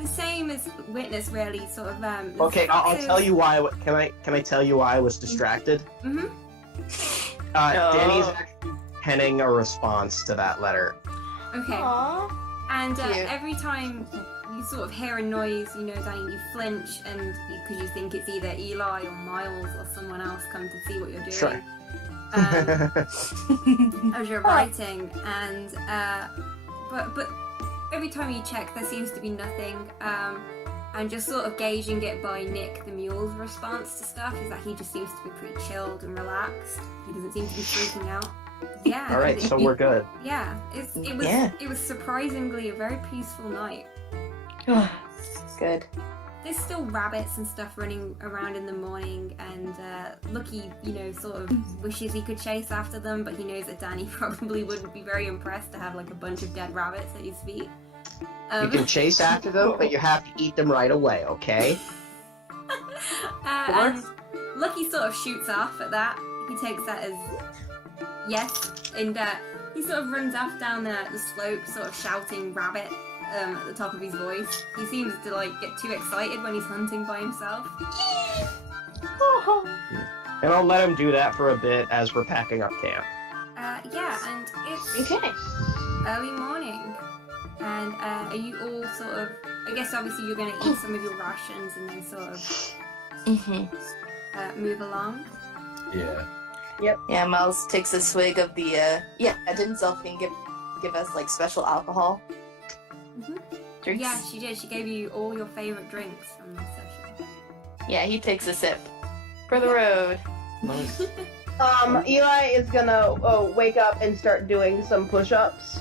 the same as Witness really sort of Okay, I'll tell you why. Can I tell you why I was distracted? Mhm. Danny's actually penning a response to that letter. Okay. Aww. And Cute. every time you sort of hear a noise, you know, Danny, you flinch and because you think it's either Eli or Miles or someone else come to see what you're doing. Sure. As you're writing, and but every time you check, there seems to be nothing. And just sort of gauging it by Nick the mule's response to stuff is that he just seems to be pretty chilled and relaxed. He doesn't seem to be freaking out. Yeah. All right, so we're good. Yeah, it was surprisingly a very peaceful night. Good. There's still rabbits and stuff running around in the morning, and Lucky, you know, sort of wishes he could chase after them, but he knows that Danny probably wouldn't be very impressed to have like a bunch of dead rabbits at his feet. You can chase after them, but you have to eat them right away, okay? And Lucky sort of shoots off at that. He takes that as yes, and he sort of runs off down the slope, sort of shouting rabbit at the top of his voice. He seems to like get too excited when he's hunting by himself. And I'll let him do that for a bit as we're packing up camp. Yeah, and it's Okay. early morning. And are you all sort of... I guess obviously you're going to eat some of your rations and then sort of move along. Yeah. Yeah, Miles takes a swig of the didn't Zelfine give us like special alcohol drinks? Yeah, she did. She gave you all your favourite drinks from this session. Yeah, he takes a sip. For the road. Nice. Eli is gonna wake up and start doing some push-ups.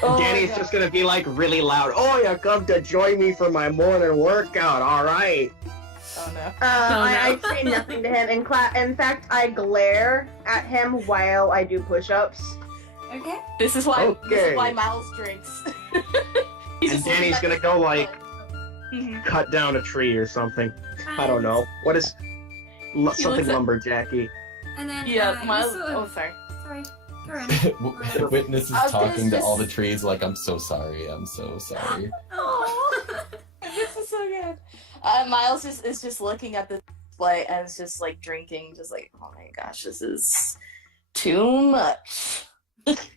Danny's just gonna be like really loud. Oh, you come to join me for my morning workout, alright. Oh no. I say nothing to him. In fact, I glare at him while I do push-ups. Okay. This is why Okay. Miles drinks. And Danny's gonna go like cut down a tree or something. I don't know. What is something looks at- lumberjacky? And then Yeah, you Miles. sort Oh, of... sorry. Sorry. Go on. Witness is I was gonna talking to all the just- trees like, I'm so sorry, I'm so sorry. Oh. This is so good. Miles is just looking at the display and is just like drinking, just like, oh my gosh, this is too much.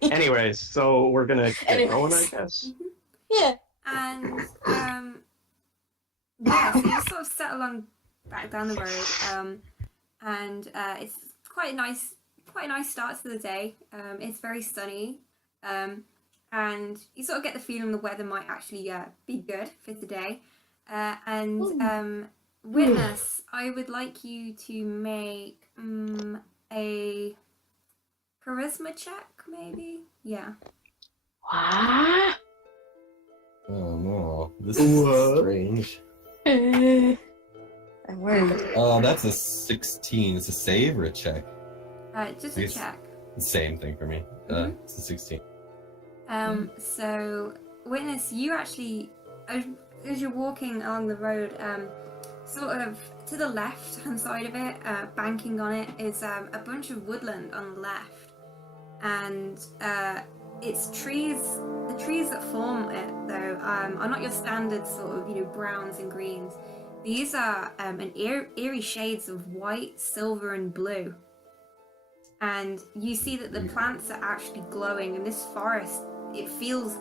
Anyways, so we're gonna get going, I Anyways. guess. Yeah. And yeah, so you sort of settle on back down the road, and it's quite a nice start to the day. It's very sunny, and you sort of get the feeling the weather might actually be good for today. Witness, I would like you to make a charisma check, maybe. Yeah. What? Oh no, this is What? strange. I'm worried. Oh, that's a 16. It's a save or a check? Just a Yes. check. Same thing for me. Mhm. It's a 16. So, Witness, you actually, as you're walking along the road, sort of to the left-hand side of it, banking on it, is a bunch of woodland on the left. And it's trees, the trees that form it, though, are not your standard sort of, browns and greens. These are an eerie shades of white, silver, and blue. And you see that the plants are actually glowing, and this forest, it feels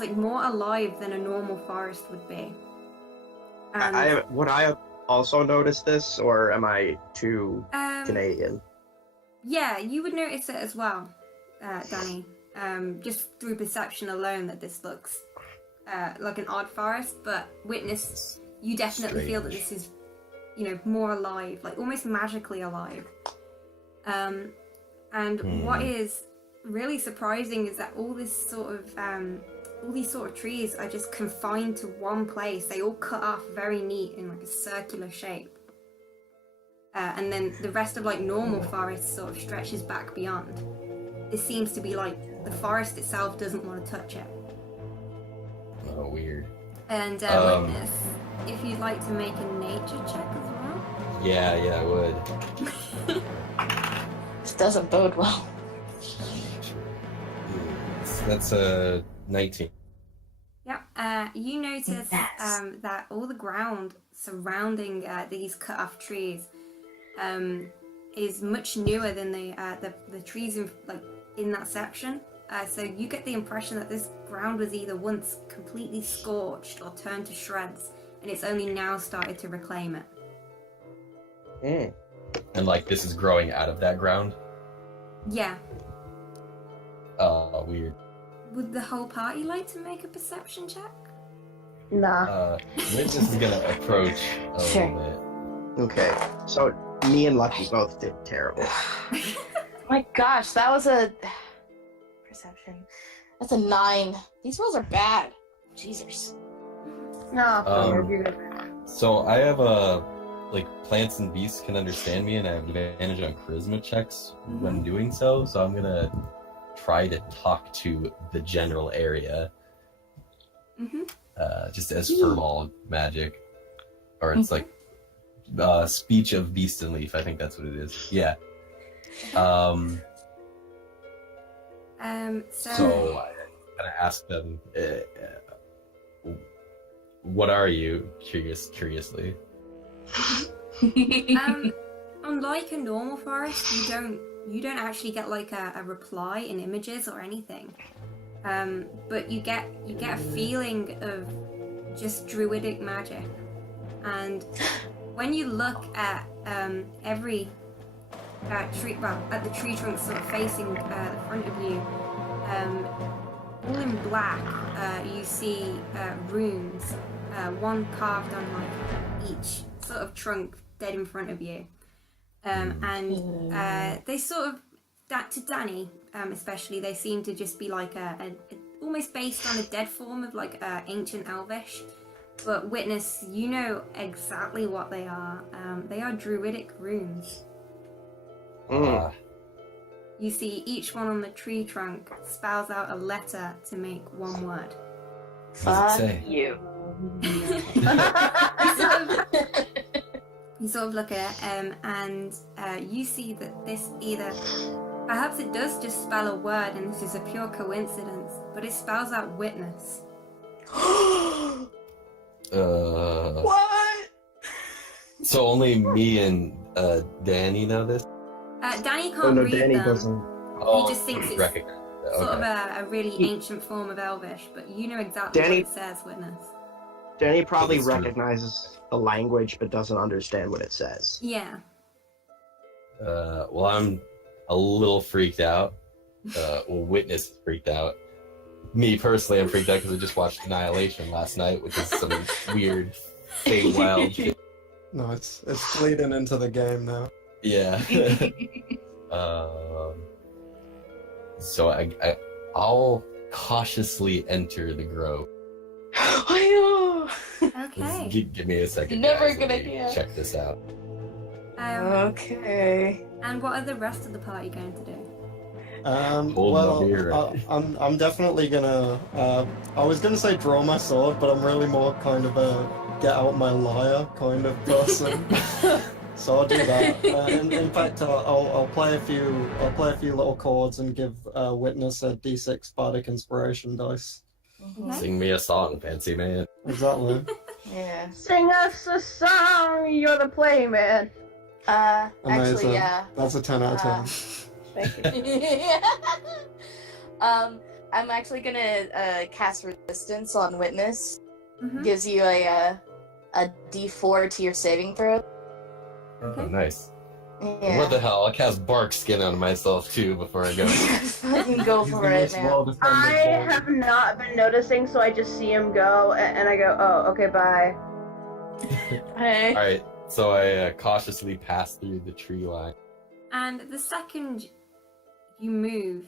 like more alive than a normal forest would be. Would I have also noticed this, or am I too Canadian? Yeah, you would notice it as well, Danny. Just through perception alone, that this looks like an odd forest, but Witness, you definitely feel that this is, more alive, like almost magically alive. And what is really surprising is that all these sort of trees are just confined to one place. They all cut off very neat in like a circular shape. And then the rest of like normal forest sort of stretches back beyond. This seems to be like the forest itself doesn't want to touch it. Oh, weird. And Witness, if you'd like to make a nature check as well. Yeah, I would. This doesn't bode well. That's a 19. Yeah, you notice that all the ground surrounding these cut-off trees is much newer than the trees in that section. So you get the impression that this ground was either once completely scorched or turned to shreds, and it's only now started to reclaim it. And like this is growing out of that ground? Yeah. Oh, weird. Would the whole party like to make a perception check? Nah. Witness is gonna approach a Sure. little bit. Okay, so me and Lucky both did terrible. My gosh, that was a perception. That's a 9. These rolls are bad. Jesus. No, So I have plants and beasts can understand me, and I have advantage on charisma checks when doing so. So I'm gonna try to talk to the general area, just as furball magic, or it's like speech of beast and leaf. I think that's what it is. Yeah. So I kind of asked them, "What are you?" Curiously. Unlike a normal forest, you don't actually get like a reply in images or anything. But you get a feeling of just druidic magic. And when you look at every tree, at the tree trunk sort of facing the front of you, all in black, you see runes, one carved on like each sort of trunk dead in front of you. And they sort of, to Danny especially, they seem to just be like a almost based on a dead form of like ancient Elvish. But Witness, you know exactly what they are. They are druidic runes. You see each one on the tree trunk spells out a letter to make one word. Fuck you. You sort of look at it, and you see that this perhaps it does just spell a word, and this is a pure coincidence, but it spells out witness. What? So only me and Danny know this? Danny can't read Danny them. doesn't. He just thinks it's recognize it. sort of Okay. a really ancient form of Elvish, but you know exactly Danny- what it says, witness. Danny probably That's true. recognizes the language but doesn't understand what it says. Yeah. Well, I'm a little freaked out. Witness is freaked out. Me personally, I'm freaked out because I just watched Annihilation last night, which is some weird, fake, wild shit. No, it's bleeding into the game now. Yeah. So I'll cautiously enter the grove. Okay. Give me a second. Never guys, a good let me idea. Check this out. Okay. And what are the rest of the party going to do? Hold Well, my beer. I'm definitely gonna. I was gonna say draw my sword, but I'm really more kind of a get out my lyre kind of person. So I'll do that. In fact, I'll play a few. I'll play a few little chords and give Witness a D6 bardic inspiration dice. Sing me a song, fancy man. Exactly. Yeah. Sing us a song, you're the playman. Amazing. Actually, yeah. That's a 10 out of 10. Thank you. I'm actually gonna cast resistance on Witness. Mhm. Gives you a D4 to your saving throw. Oh, nice. Yeah. What the hell? I'll cast bark skin on myself too before I go. Fucking go He's for the it, most man. well-defended I warrior. have not been noticing, so I just see him go, and I go, oh, okay, bye. Hey. Alright, so I cautiously pass through the tree line. And the second you move,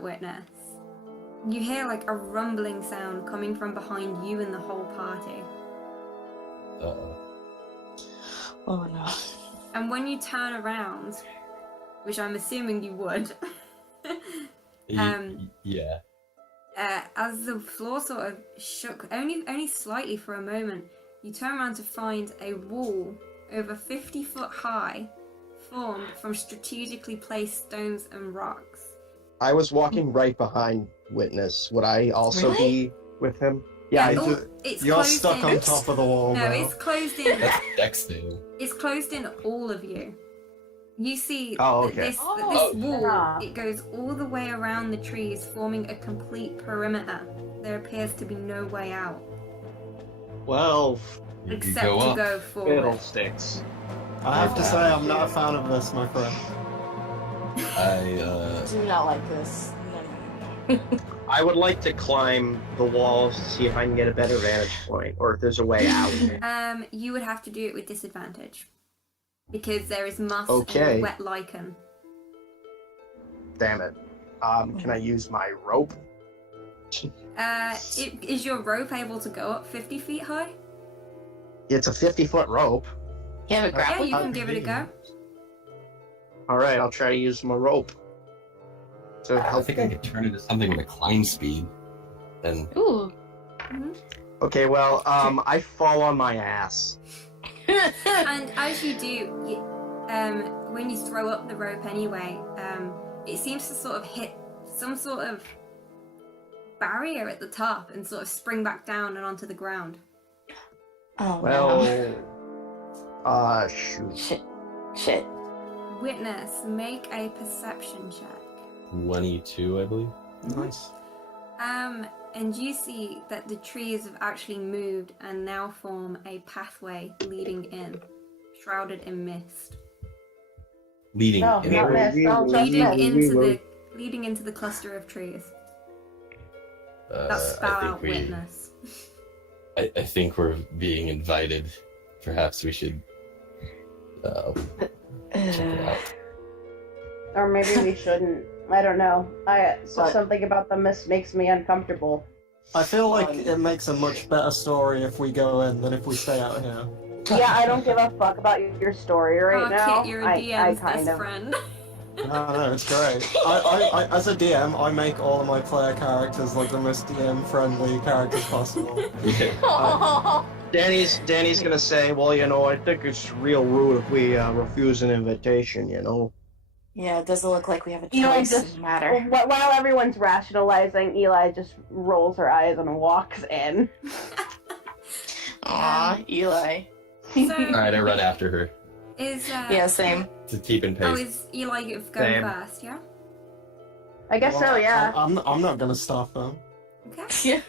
Witness, you hear like a rumbling sound coming from behind you and the whole party. Uh-oh. Oh no. And when you turn around, which I'm assuming you would, Yeah. as the floor sort of shook only slightly for a moment, you turn around to find a wall over 50 foot high, formed from strategically placed stones and rocks. I was walking right behind Witness. Would I also Really? be with him? Yeah, I oh, do. it's You're closed stuck in. on top of the wall No, now. it's closed in. That's Dex thing. It's closed in all of you. You see Oh, that okay. this Oh, wall, yeah. it goes all the way around the trees, forming a complete perimeter. There appears to be no way out, Well, You except go to up. go forward. fiddlesticks. I have to say, I'm not a fan of this, my friend. I Do not like this. No. I would like to climb the walls to see if I can get a better vantage point, or if there's a way out. You would have to do it with disadvantage because there is moss Okay. and wet lichen. Damn it. Can I use my rope? Is your rope able to go up 50 feet high? It's a 50-foot rope. You have a Yeah, grapple? you can give it a go. All right, I'll try to use my rope to I help. think I could turn it into something with a climb speed. And Ooh. Okay, well, I fall on my ass. And as you do, when you throw up the rope anyway, it seems to sort of hit some sort of barrier at the top and sort of spring back down and onto the ground. Oh, Well, no. shoot. Shit. Witness, make a perception check. 22, I believe. Nice. And you see that the trees have actually moved and now form a pathway leading in, shrouded in mist. Leading No, in. not miss. Don't just miss. Leading into the cluster of trees that I spell think out we. Witness. I think we're being invited. Perhaps we should check it out. Or maybe we shouldn't. I don't know. Something about the mist makes me uncomfortable. I feel like it makes a much better story if we go in than if we stay out here. Yeah, I don't give a fuck about your story right now. Kit, you're a DM's best friend. No, it's great. I, as a DM, I make all of my player characters like the most DM-friendly characters possible. Oh. Danny's gonna say, well, I think it's real rude if we refuse an invitation, Yeah, it doesn't look like we have a choice Eli in just the matter. while everyone's rationalizing, Eli just rolls her eyes and walks in. Aw, Eli. So, Alright, I run after her Yeah, same. to keep in Oh, pace. is Eli going Same. first, yeah? I guess so, yeah. I'm not gonna stop them. Okay.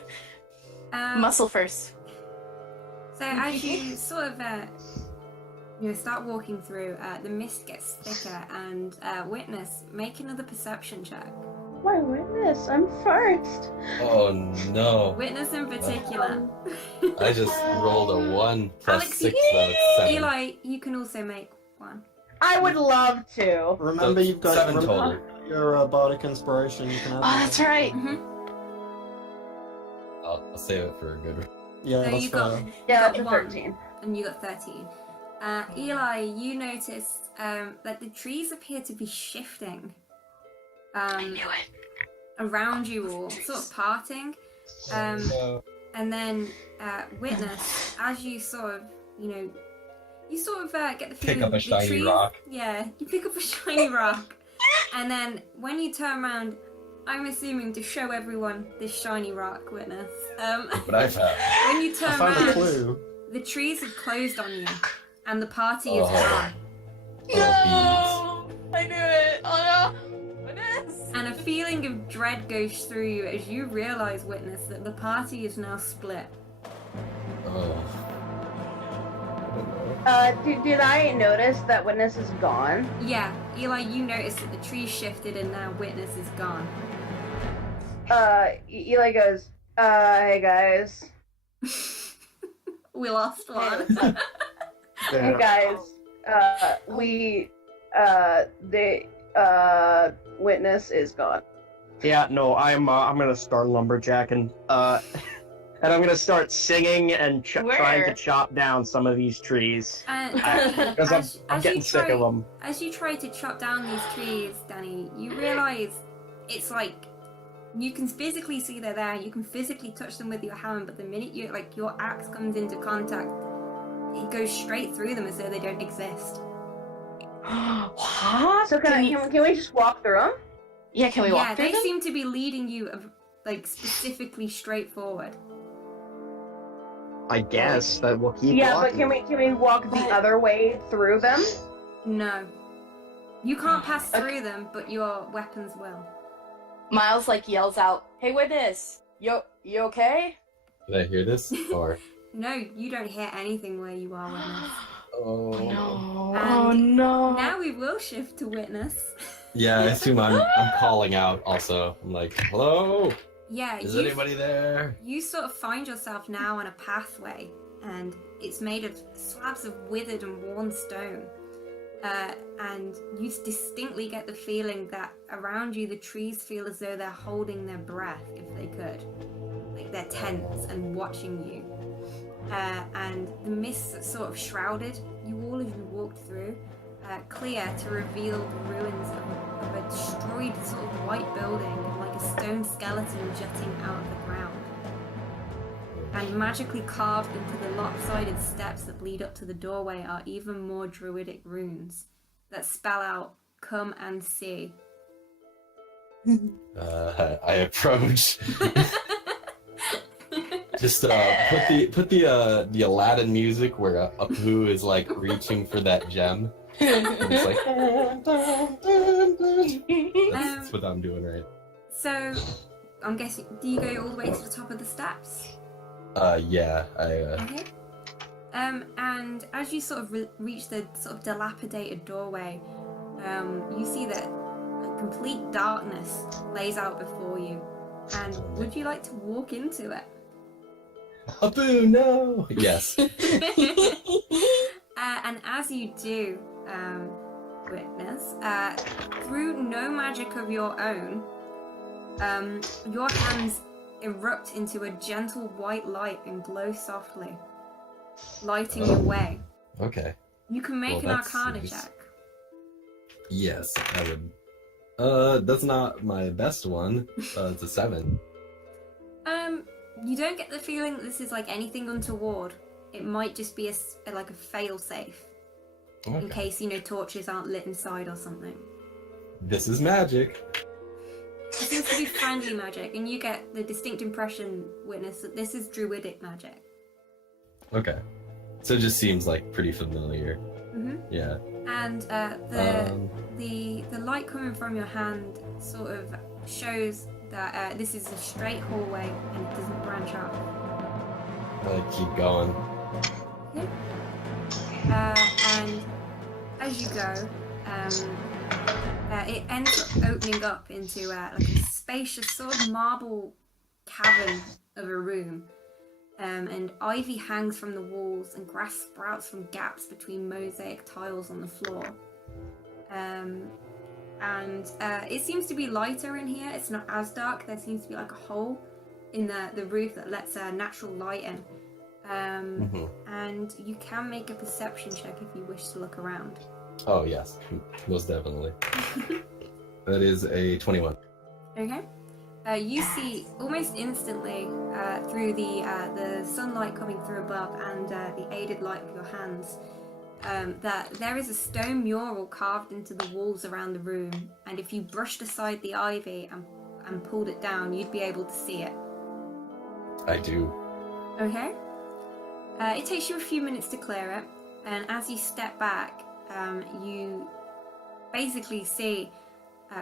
Yeah. Muscle first. So as you sort of start walking through, the mist gets thicker, and Witness, make another perception check. My witness, I'm first. Oh no. Witness in particular. I just rolled a 1 plus Alex, 6, so it's 7. Eli, you can also make one. I would love to. Remember, So, you've got 7 remember total. your bardic inspiration. You can have Oh, that's right. I'll save it for a good one. Yeah, So that's you fair. got Yeah, that's a one. 13. And you got 13. Eli, you notice that the trees appear to be shifting. I knew it. around you all, sort of parting. And then Witness, as you sort of, you sort of get the feeling Pick up a the shiny trees, rock. Yeah, you pick up a shiny rock. And then when you turn around, I'm assuming to show everyone this shiny rock, Witness. But I found. When you I turn found a around, clue. the trees have closed on you, and the party is Oh. gone. No! I knew it! Oh no! Witness! And a feeling of dread goes through you as you realise, Witness, that the party is now split. Oh. Did I notice that Witness is gone? Yeah, Eli, you notice that the trees shifted and now Witness is gone. Eli goes, hey guys. We lost one. Hey guys. Witness is gone. Yeah, no, I'm gonna start lumberjacking, and I'm gonna start singing and trying to chop down some of these trees. Danny, Because I'm getting sick of them. As you try to chop down these trees, Danny, you realise it's like you can physically see they're there. You can physically touch them with your hand, but the minute your axe comes into contact, it goes straight through them as though they don't exist. What? So can we just walk through them? Yeah, can we walk Yeah, through they them? seem to be leading you specifically straight forward. I guess that we'll keep Yeah, walking. but can we walk the other way through them? No. You can't pass through them, but your weapons will. Miles yells out, "Hey, Witness! You okay?" Did I hear this? Or No, you don't hear anything where you are, Witness. oh No. And Oh no. Now we will shift to Witness. Yeah, I assume I'm calling out. Also, I'm like, hello. Yeah, Is anybody there? You sort of find yourself now on a pathway, and it's made of slabs of withered and worn stone. And you distinctly get the feeling that around you the trees feel as though they're holding their breath if they could. Like they're tense and watching you. And the mist that sort of shrouded you all as you walked through, clear to reveal the ruins of a destroyed sort of white building and like a stone skeleton jutting out of the ground. And magically carved into the lopsided steps that lead up to the doorway are even more druidic runes that spell out "Come and see." I approach. Just put the Aladdin music where Apu is like reaching for that gem. And it's like that's what I'm doing right. So, I'm guessing, do you go all the way to the top of the steps? Yeah, Okay. And as you sort of reach the sort of dilapidated doorway, you see that complete darkness lays out before you. And would you like to walk into it? Apu, no. Yes. And as you do, Witness, through no magic of your own, your hands erupt into a gentle white light and glow softly, lighting your way. Okay. You can make Well, an that's Arcana nice. check. Yes, I would. That's not my best one. It's a 7. You don't get the feeling that this is like anything untoward. It might just be a fail-safe. In Okay. case, torches aren't lit inside or something. This is magic. It seems to be friendly magic, and you get the distinct impression, Witness, that this is druidic magic. Okay. So it just seems like pretty familiar. Mm-hmm. Yeah. And the light coming from your hand sort of shows that this is a straight hallway and it doesn't branch off. Keep going. And as you go, it ends up opening up into like a spacious sort of marble cavern of a room. And ivy hangs from the walls and grass sprouts from gaps between mosaic tiles on the floor. And it seems to be lighter in here. It's not as dark. There seems to be like a hole in the roof that lets natural light in. And you can make a perception check if you wish to look around. Oh yes, most definitely. That is a 21. Okay. You see almost instantly through the sunlight coming through above and the aided light of your hands that there is a stone mural carved into the walls around the room, and if you brushed aside the ivy and pulled it down, you'd be able to see it. I do. Okay. It takes you a few minutes to clear it, and as you step back, you basically see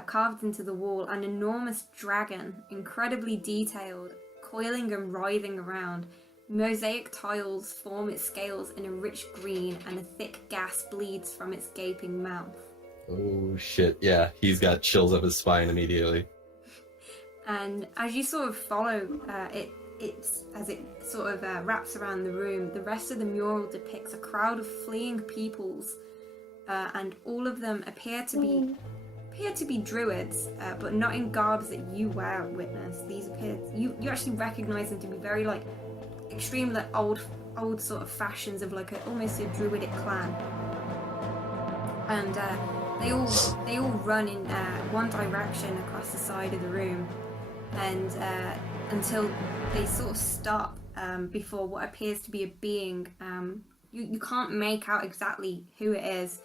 carved into the wall an enormous dragon, incredibly detailed, coiling and writhing around. Mosaic tiles form its scales in a rich green, and a thick gas bleeds from its gaping mouth. Oh shit, yeah, he's got chills up his spine immediately. And as you sort of follow as it sort of wraps around the room, the rest of the mural depicts a crowd of fleeing peoples, and all of them appear to be druids, but not in garbs that you wear, Witness. These appear you actually recognize them to be very like extreme, like old sort of fashions of like almost a druidic clan. And they all run in one direction across the side of the room, and until they sort of stop before what appears to be a being. You can't make out exactly who it is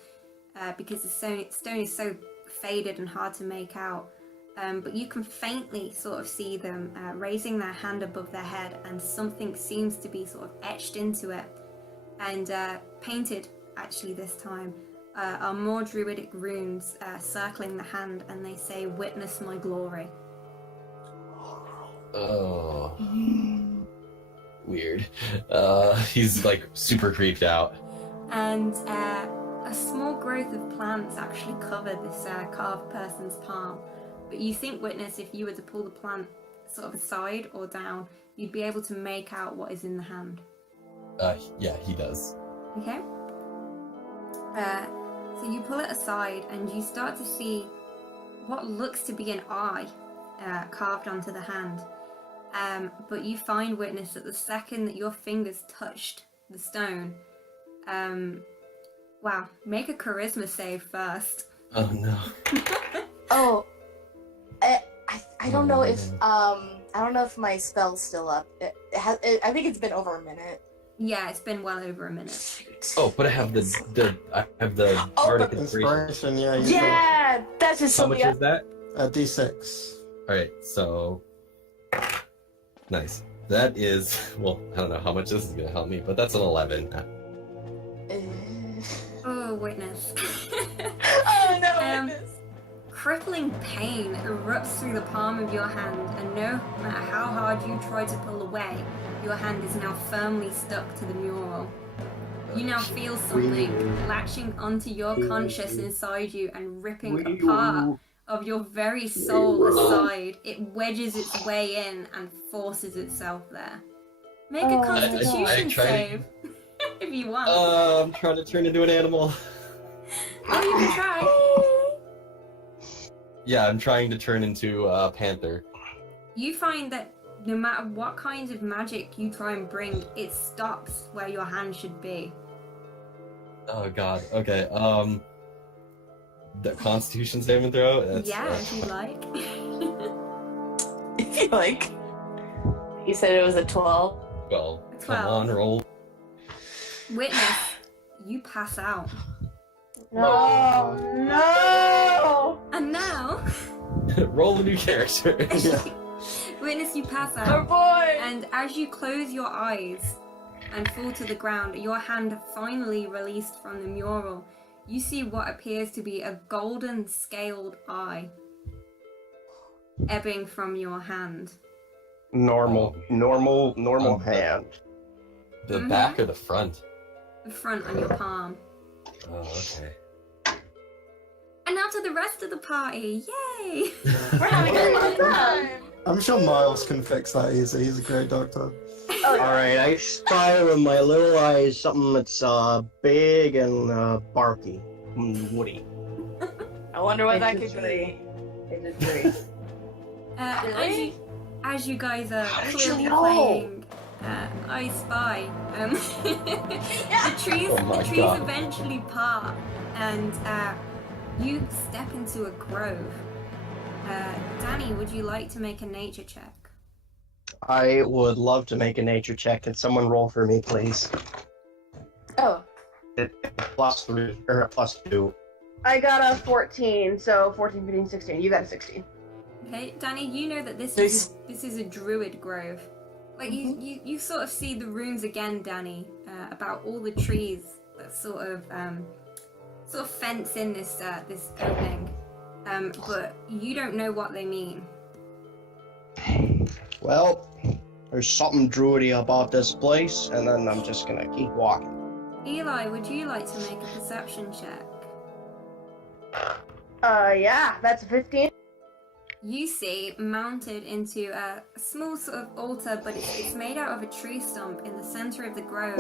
because the stone is so faded and hard to make out. But you can faintly sort of see them raising their hand above their head, and something seems to be sort of etched into it, and painted actually this time are more druidic runes circling the hand, and they say, "Witness my glory." Oh. Weird. He's like super creeped out. And a small growth of plants actually cover this carved person's palm. But you think, Witness, if you were to pull the plant sort of aside or down, you'd be able to make out what is in the hand. Yeah, he does. Okay? So you pull it aside and you start to see what looks to be an eye carved onto the hand. But you find, Witness, that the second that your fingers touched the stone, wow, make a charisma save first. Oh no. Oh, I don't know if I don't know if my spell's still up. I think it's been over a minute. Yeah, it's been well over a minute. Oh, but I have the bardic Inspiration, yeah. Yeah, that's just How much something. is that? A D6. All right, so nice. That is, well, I don't know how much this is gonna help me, but that's an 11. Oh, Witness. Oh no, Witness. Crippling pain erupts through the palm of your hand, and no matter how hard you try to pull away, your hand is now firmly stuck to the mural. You now feel something latching onto your conscious inside you and ripping a part of your very soul aside. It wedges its way in and forces itself there. Make a Constitution save if you want. I'm trying to turn into an animal. Oh, you can try. Yeah, I'm trying to turn into a panther. You find that no matter what kinds of magic you try and bring, it stops where your hand should be. Oh god. Okay. The Constitution saving throw. That's, Yeah, if you like. If you like. You said it was a 12. Well, 12. come on, roll. Witness, you pass out. No, no! And now, Roll a new character. Witness, you pass Oh out. boy! And as you close your eyes and fall to the ground, your hand finally released from the mural, you see what appears to be a golden scaled eye ebbing from your hand. Normal hand. The back or the front? The front on your palm. Oh, okay. And now to the rest of the party. Yay! We're having a fun time! I'm sure Miles can fix that easy. He's a great doctor. Oh, yeah. Alright, I spy with my little eyes something that's big and barky. Woody. I wonder what that It's could a be. tree. It's a tree. Really? As you guys are How did clearly you know? playing I Spy, the trees Oh my God. eventually part, and you step into a grove, Danny, would you like to make a nature check? I would love to make a nature check. Can someone roll for me, please? Oh. +3 or +2. I got a 14, so 14, 15, 16. You got a 16. Okay, Danny, you know that this is a druid grove. Like you sort of see the runes again, Danny, about all the trees that sort of fence in this opening, but you don't know what they mean. Well, there's something druidy about this place, and then I'm just gonna keep walking. Eli, would you like to make a perception check? Yeah, that's a 15. You see, mounted into a small sort of altar, but it's made out of a tree stump in the center of the grove,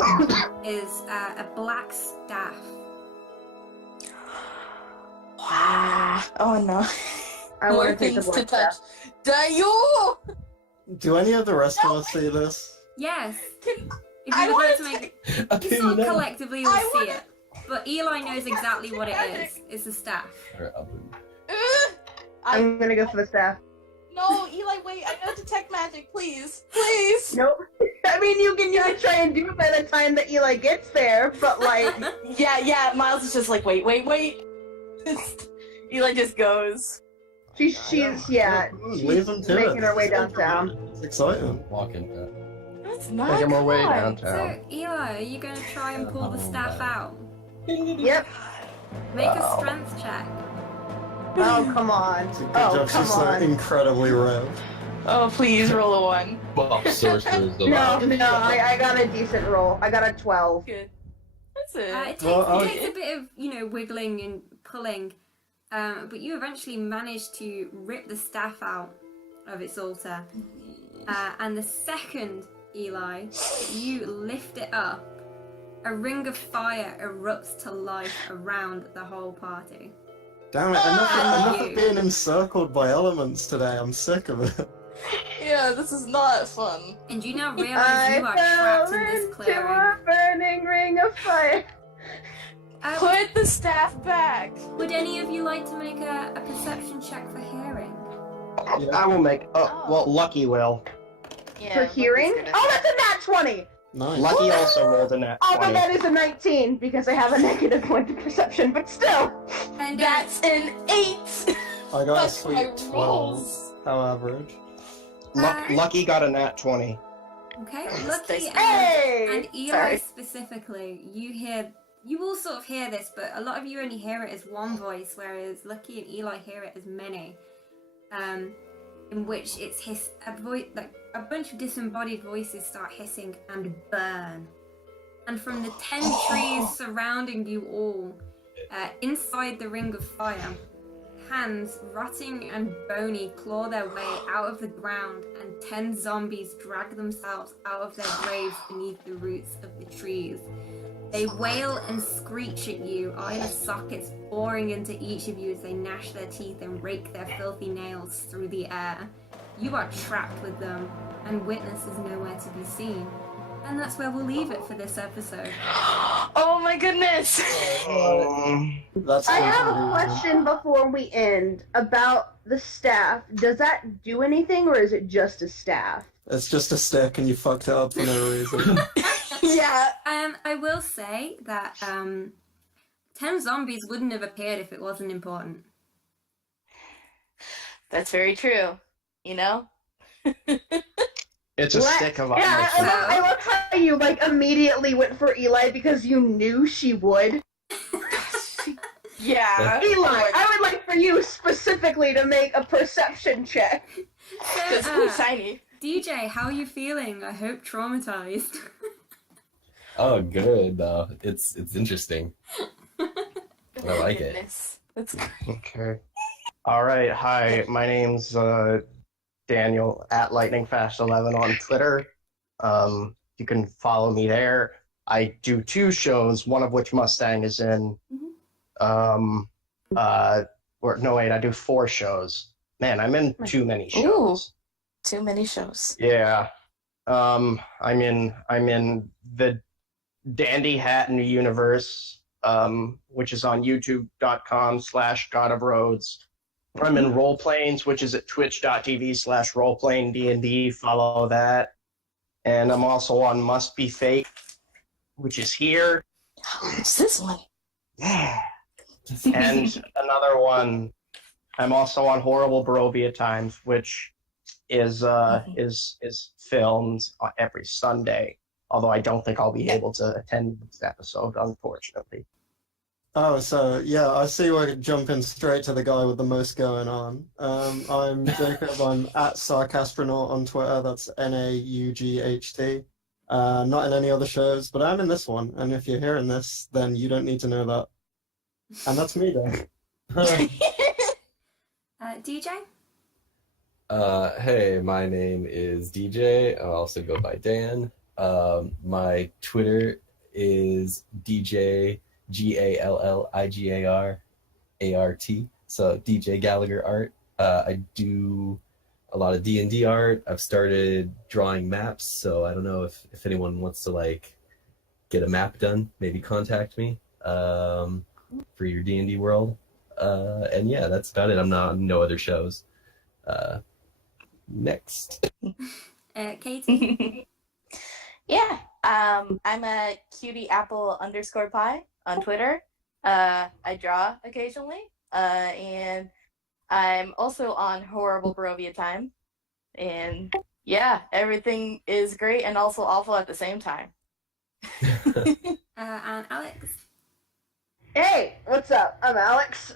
is a black staff. Oh no. I More want to take the things to black touch. staff. Dayo! Do any of the rest of us see this? Yes. If I you would like to wanna make, Okay, you sort of no. collectively will I see wanna- it. But Eli knows exactly what it is. It's a staff. Alright, I'll do I'm gonna go for the staff. No, Eli, wait, I know detect magic, please. Please! Nope. I mean, you can try and do it by the time that Eli gets there, but like, Yeah, Miles is just like, wait. Eli just goes. she's Leave them to making it. her way downtown. It's exciting. Walking back. That's not Making my way fun. downtown. So, Eli, are you going to try and pull the staff out? Yep. Make a strength check. Oh, come on. It's a good Oh, job come she's so on. incredibly revved. Oh, please roll a 1. Buff sorcerers of No, I got a decent roll. I got a 12. Good. That's it. It takes, Well, it takes a bit of, wiggling and pulling, but you eventually manage to rip the staff out of its altar. And the second, Eli, you lift it up, a ring of fire erupts to life around the whole party. Damn it, enough you. of being encircled by elements today. I'm sick of it. Yeah, this is not fun. And you now realize I you are fell trapped in this into clearing. a burning ring of fire. Put the staff back. Would any of you like to make a perception check for hearing? I will make. Well, Lucky will. Yeah, For hearing? Oh, that's a nat 20! Nice. Lucky also rolled a nat Although 20. that is a 19, because I have a negative point of perception, but still! And That's an 8. I got a Fuck my sweet 12. rolls. How average? Lucky got a nat 20. okay, Lucky Hey! and Eli Sorry. specifically, you all sort of hear this, but a lot of you only hear it as one voice, whereas Lucky and Eli hear it as many. In which it's a bunch of disembodied voices start hissing and burn. And from the 10 trees surrounding you all, inside the ring of fire, hands, rotting and bony, claw their way out of the ground, and 10 zombies drag themselves out of their graves beneath the roots of the trees. They wail and screech at you, eyeless sockets boring into each of you as they gnash their teeth and rake their filthy nails through the air. You are trapped with them, and Witness is nowhere to be seen. And that's where we'll leave it for this episode. Oh my goodness. That's I have a confusing. question before we end about the staff. Does that do anything, or is it just a staff? It's just a stick and you fucked it up for no reason. Yeah. I will say that 10 zombies wouldn't have appeared if it wasn't important. That's very true. You know? It's a stick of Yeah, iron. I love how you immediately went for Eli because you knew she would. Yeah. Eli, I would like for you specifically to make a perception check. Because So, shiny. DJ, how are you feeling? I hope traumatized. Oh, good. It's interesting. I like it. Goodness. That's great. Okay. Alright, hi. My name's Daniel at LightningFast11 on Twitter. You can follow me there. I do 2 shows, one of which Mustang is in. I do 4 shows. Man, I'm in too many shows. Too many shows. Yeah. I'm in the Dandy Hatton universe, which is on youtube.com/God of Roads. I'm in Roleplanes, which is at twitch.tv/roleplayingdnd. Follow that. And I'm also on Must Be Fate, which is here. It's this one. Yeah. And another one, I'm also on Horrible Barovia Times, which is filmed every Sunday. Although I don't think I'll be able to attend this episode, unfortunately. Oh, so yeah, I see we're jumping straight to the guy with the most going on. I'm Jacob. I'm at sarcastronaught on Twitter. That's NAUGHT. Not in any other shows, but I'm in this one. And if you're hearing this, then you don't need to know that. And that's me then. DJ? Hey, my name is DJ. I also go by Dan. My Twitter is djgalligarart. So djgalligarart. I do a lot of D&D art. I've started drawing maps, so I don't know if anyone wants to like get a map done, maybe contact me for your D&D world. And yeah, that's about it. I'm not on no other shows. Next. Katie? Yeah, I'm a cutie apple _pie on Twitter. I draw occasionally, and I'm also on Horrible Barovia Time. And yeah, everything is great and also awful at the same time. And Alex? Hey, what's up? I'm Alex.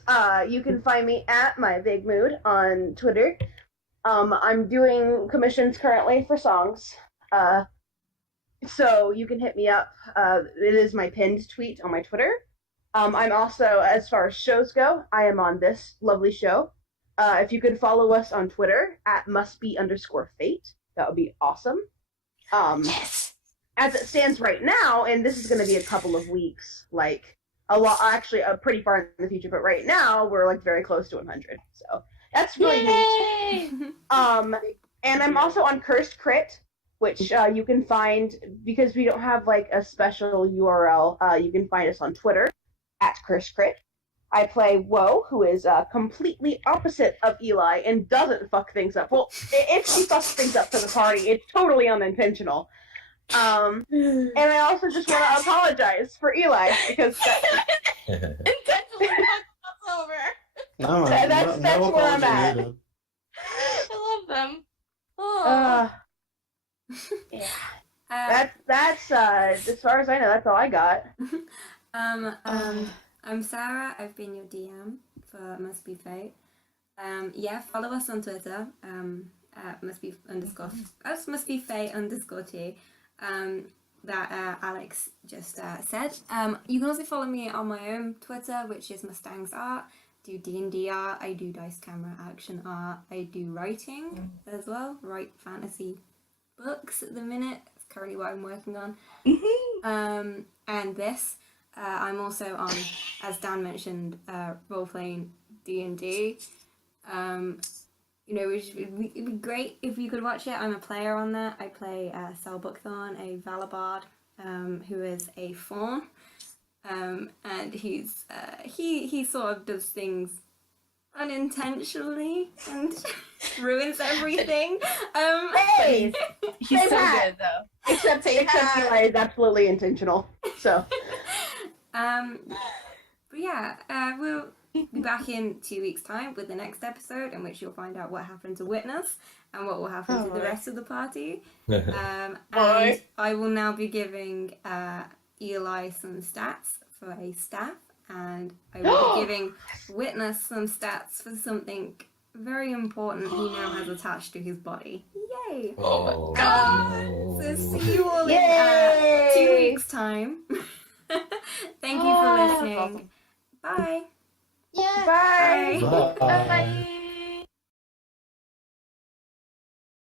You can find me at mybigmood on Twitter. I'm doing commissions currently for songs. So you can hit me up. It is my pinned tweet on my Twitter. I'm also, as far as shows go, I am on this lovely show. If you could follow us on Twitter at mustbe_fate, that would be awesome. Yes. As it stands right now, and this is going to be a couple of weeks, like a lot, actually, pretty far in the future. But right now, we're like very close to 100. So that's really neat. And I'm also on Cursed Crit, which you can find, because we don't have like a special URL, you can find us on Twitter at Cursed Crit. I play Woe, who is completely opposite of Eli and doesn't fuck things up. Well, if she fucks things up for the party, it's totally unintentional. And I also just want to apologize for Eli, because Intentionally fucked us over. No, That's where I'm at. needed. I love them. Oh. Yeah. That's as far as I know, that's all I got. I'm Sara. I've been your DM for Must Be Fate. Yeah, follow us on Twitter. At mustbefate_t. That Alex just said. You can also follow me on my own Twitter, which is mustangsart. Do D&D art. I do dice camera action art. I do writing as well. Write fantasy books at the minute. It's currently what I'm working on. And this. I'm also on, as Dan mentioned, role-playing D&D. It'd be great if you could watch it. I'm a player on that. I play Sel Buckthorn, a Valabard, who is a faun. And he's he sort of does things unintentionally and ruins everything. Hey! He's so that. good though. Except Eli is absolutely intentional. So. But yeah, we'll be back in 2 weeks' time with the next episode, in which you'll find out what happened to Witness and what will happen to the rest of the party. And I will now be giving Eli some stats for a staff, and I will be giving Witness some stats for something very important he now has attached to his body. Yay! Oh, So see you all in 2 weeks' time. Thank you for listening. Awesome. Bye. Yeah. Bye. Bye. Bye.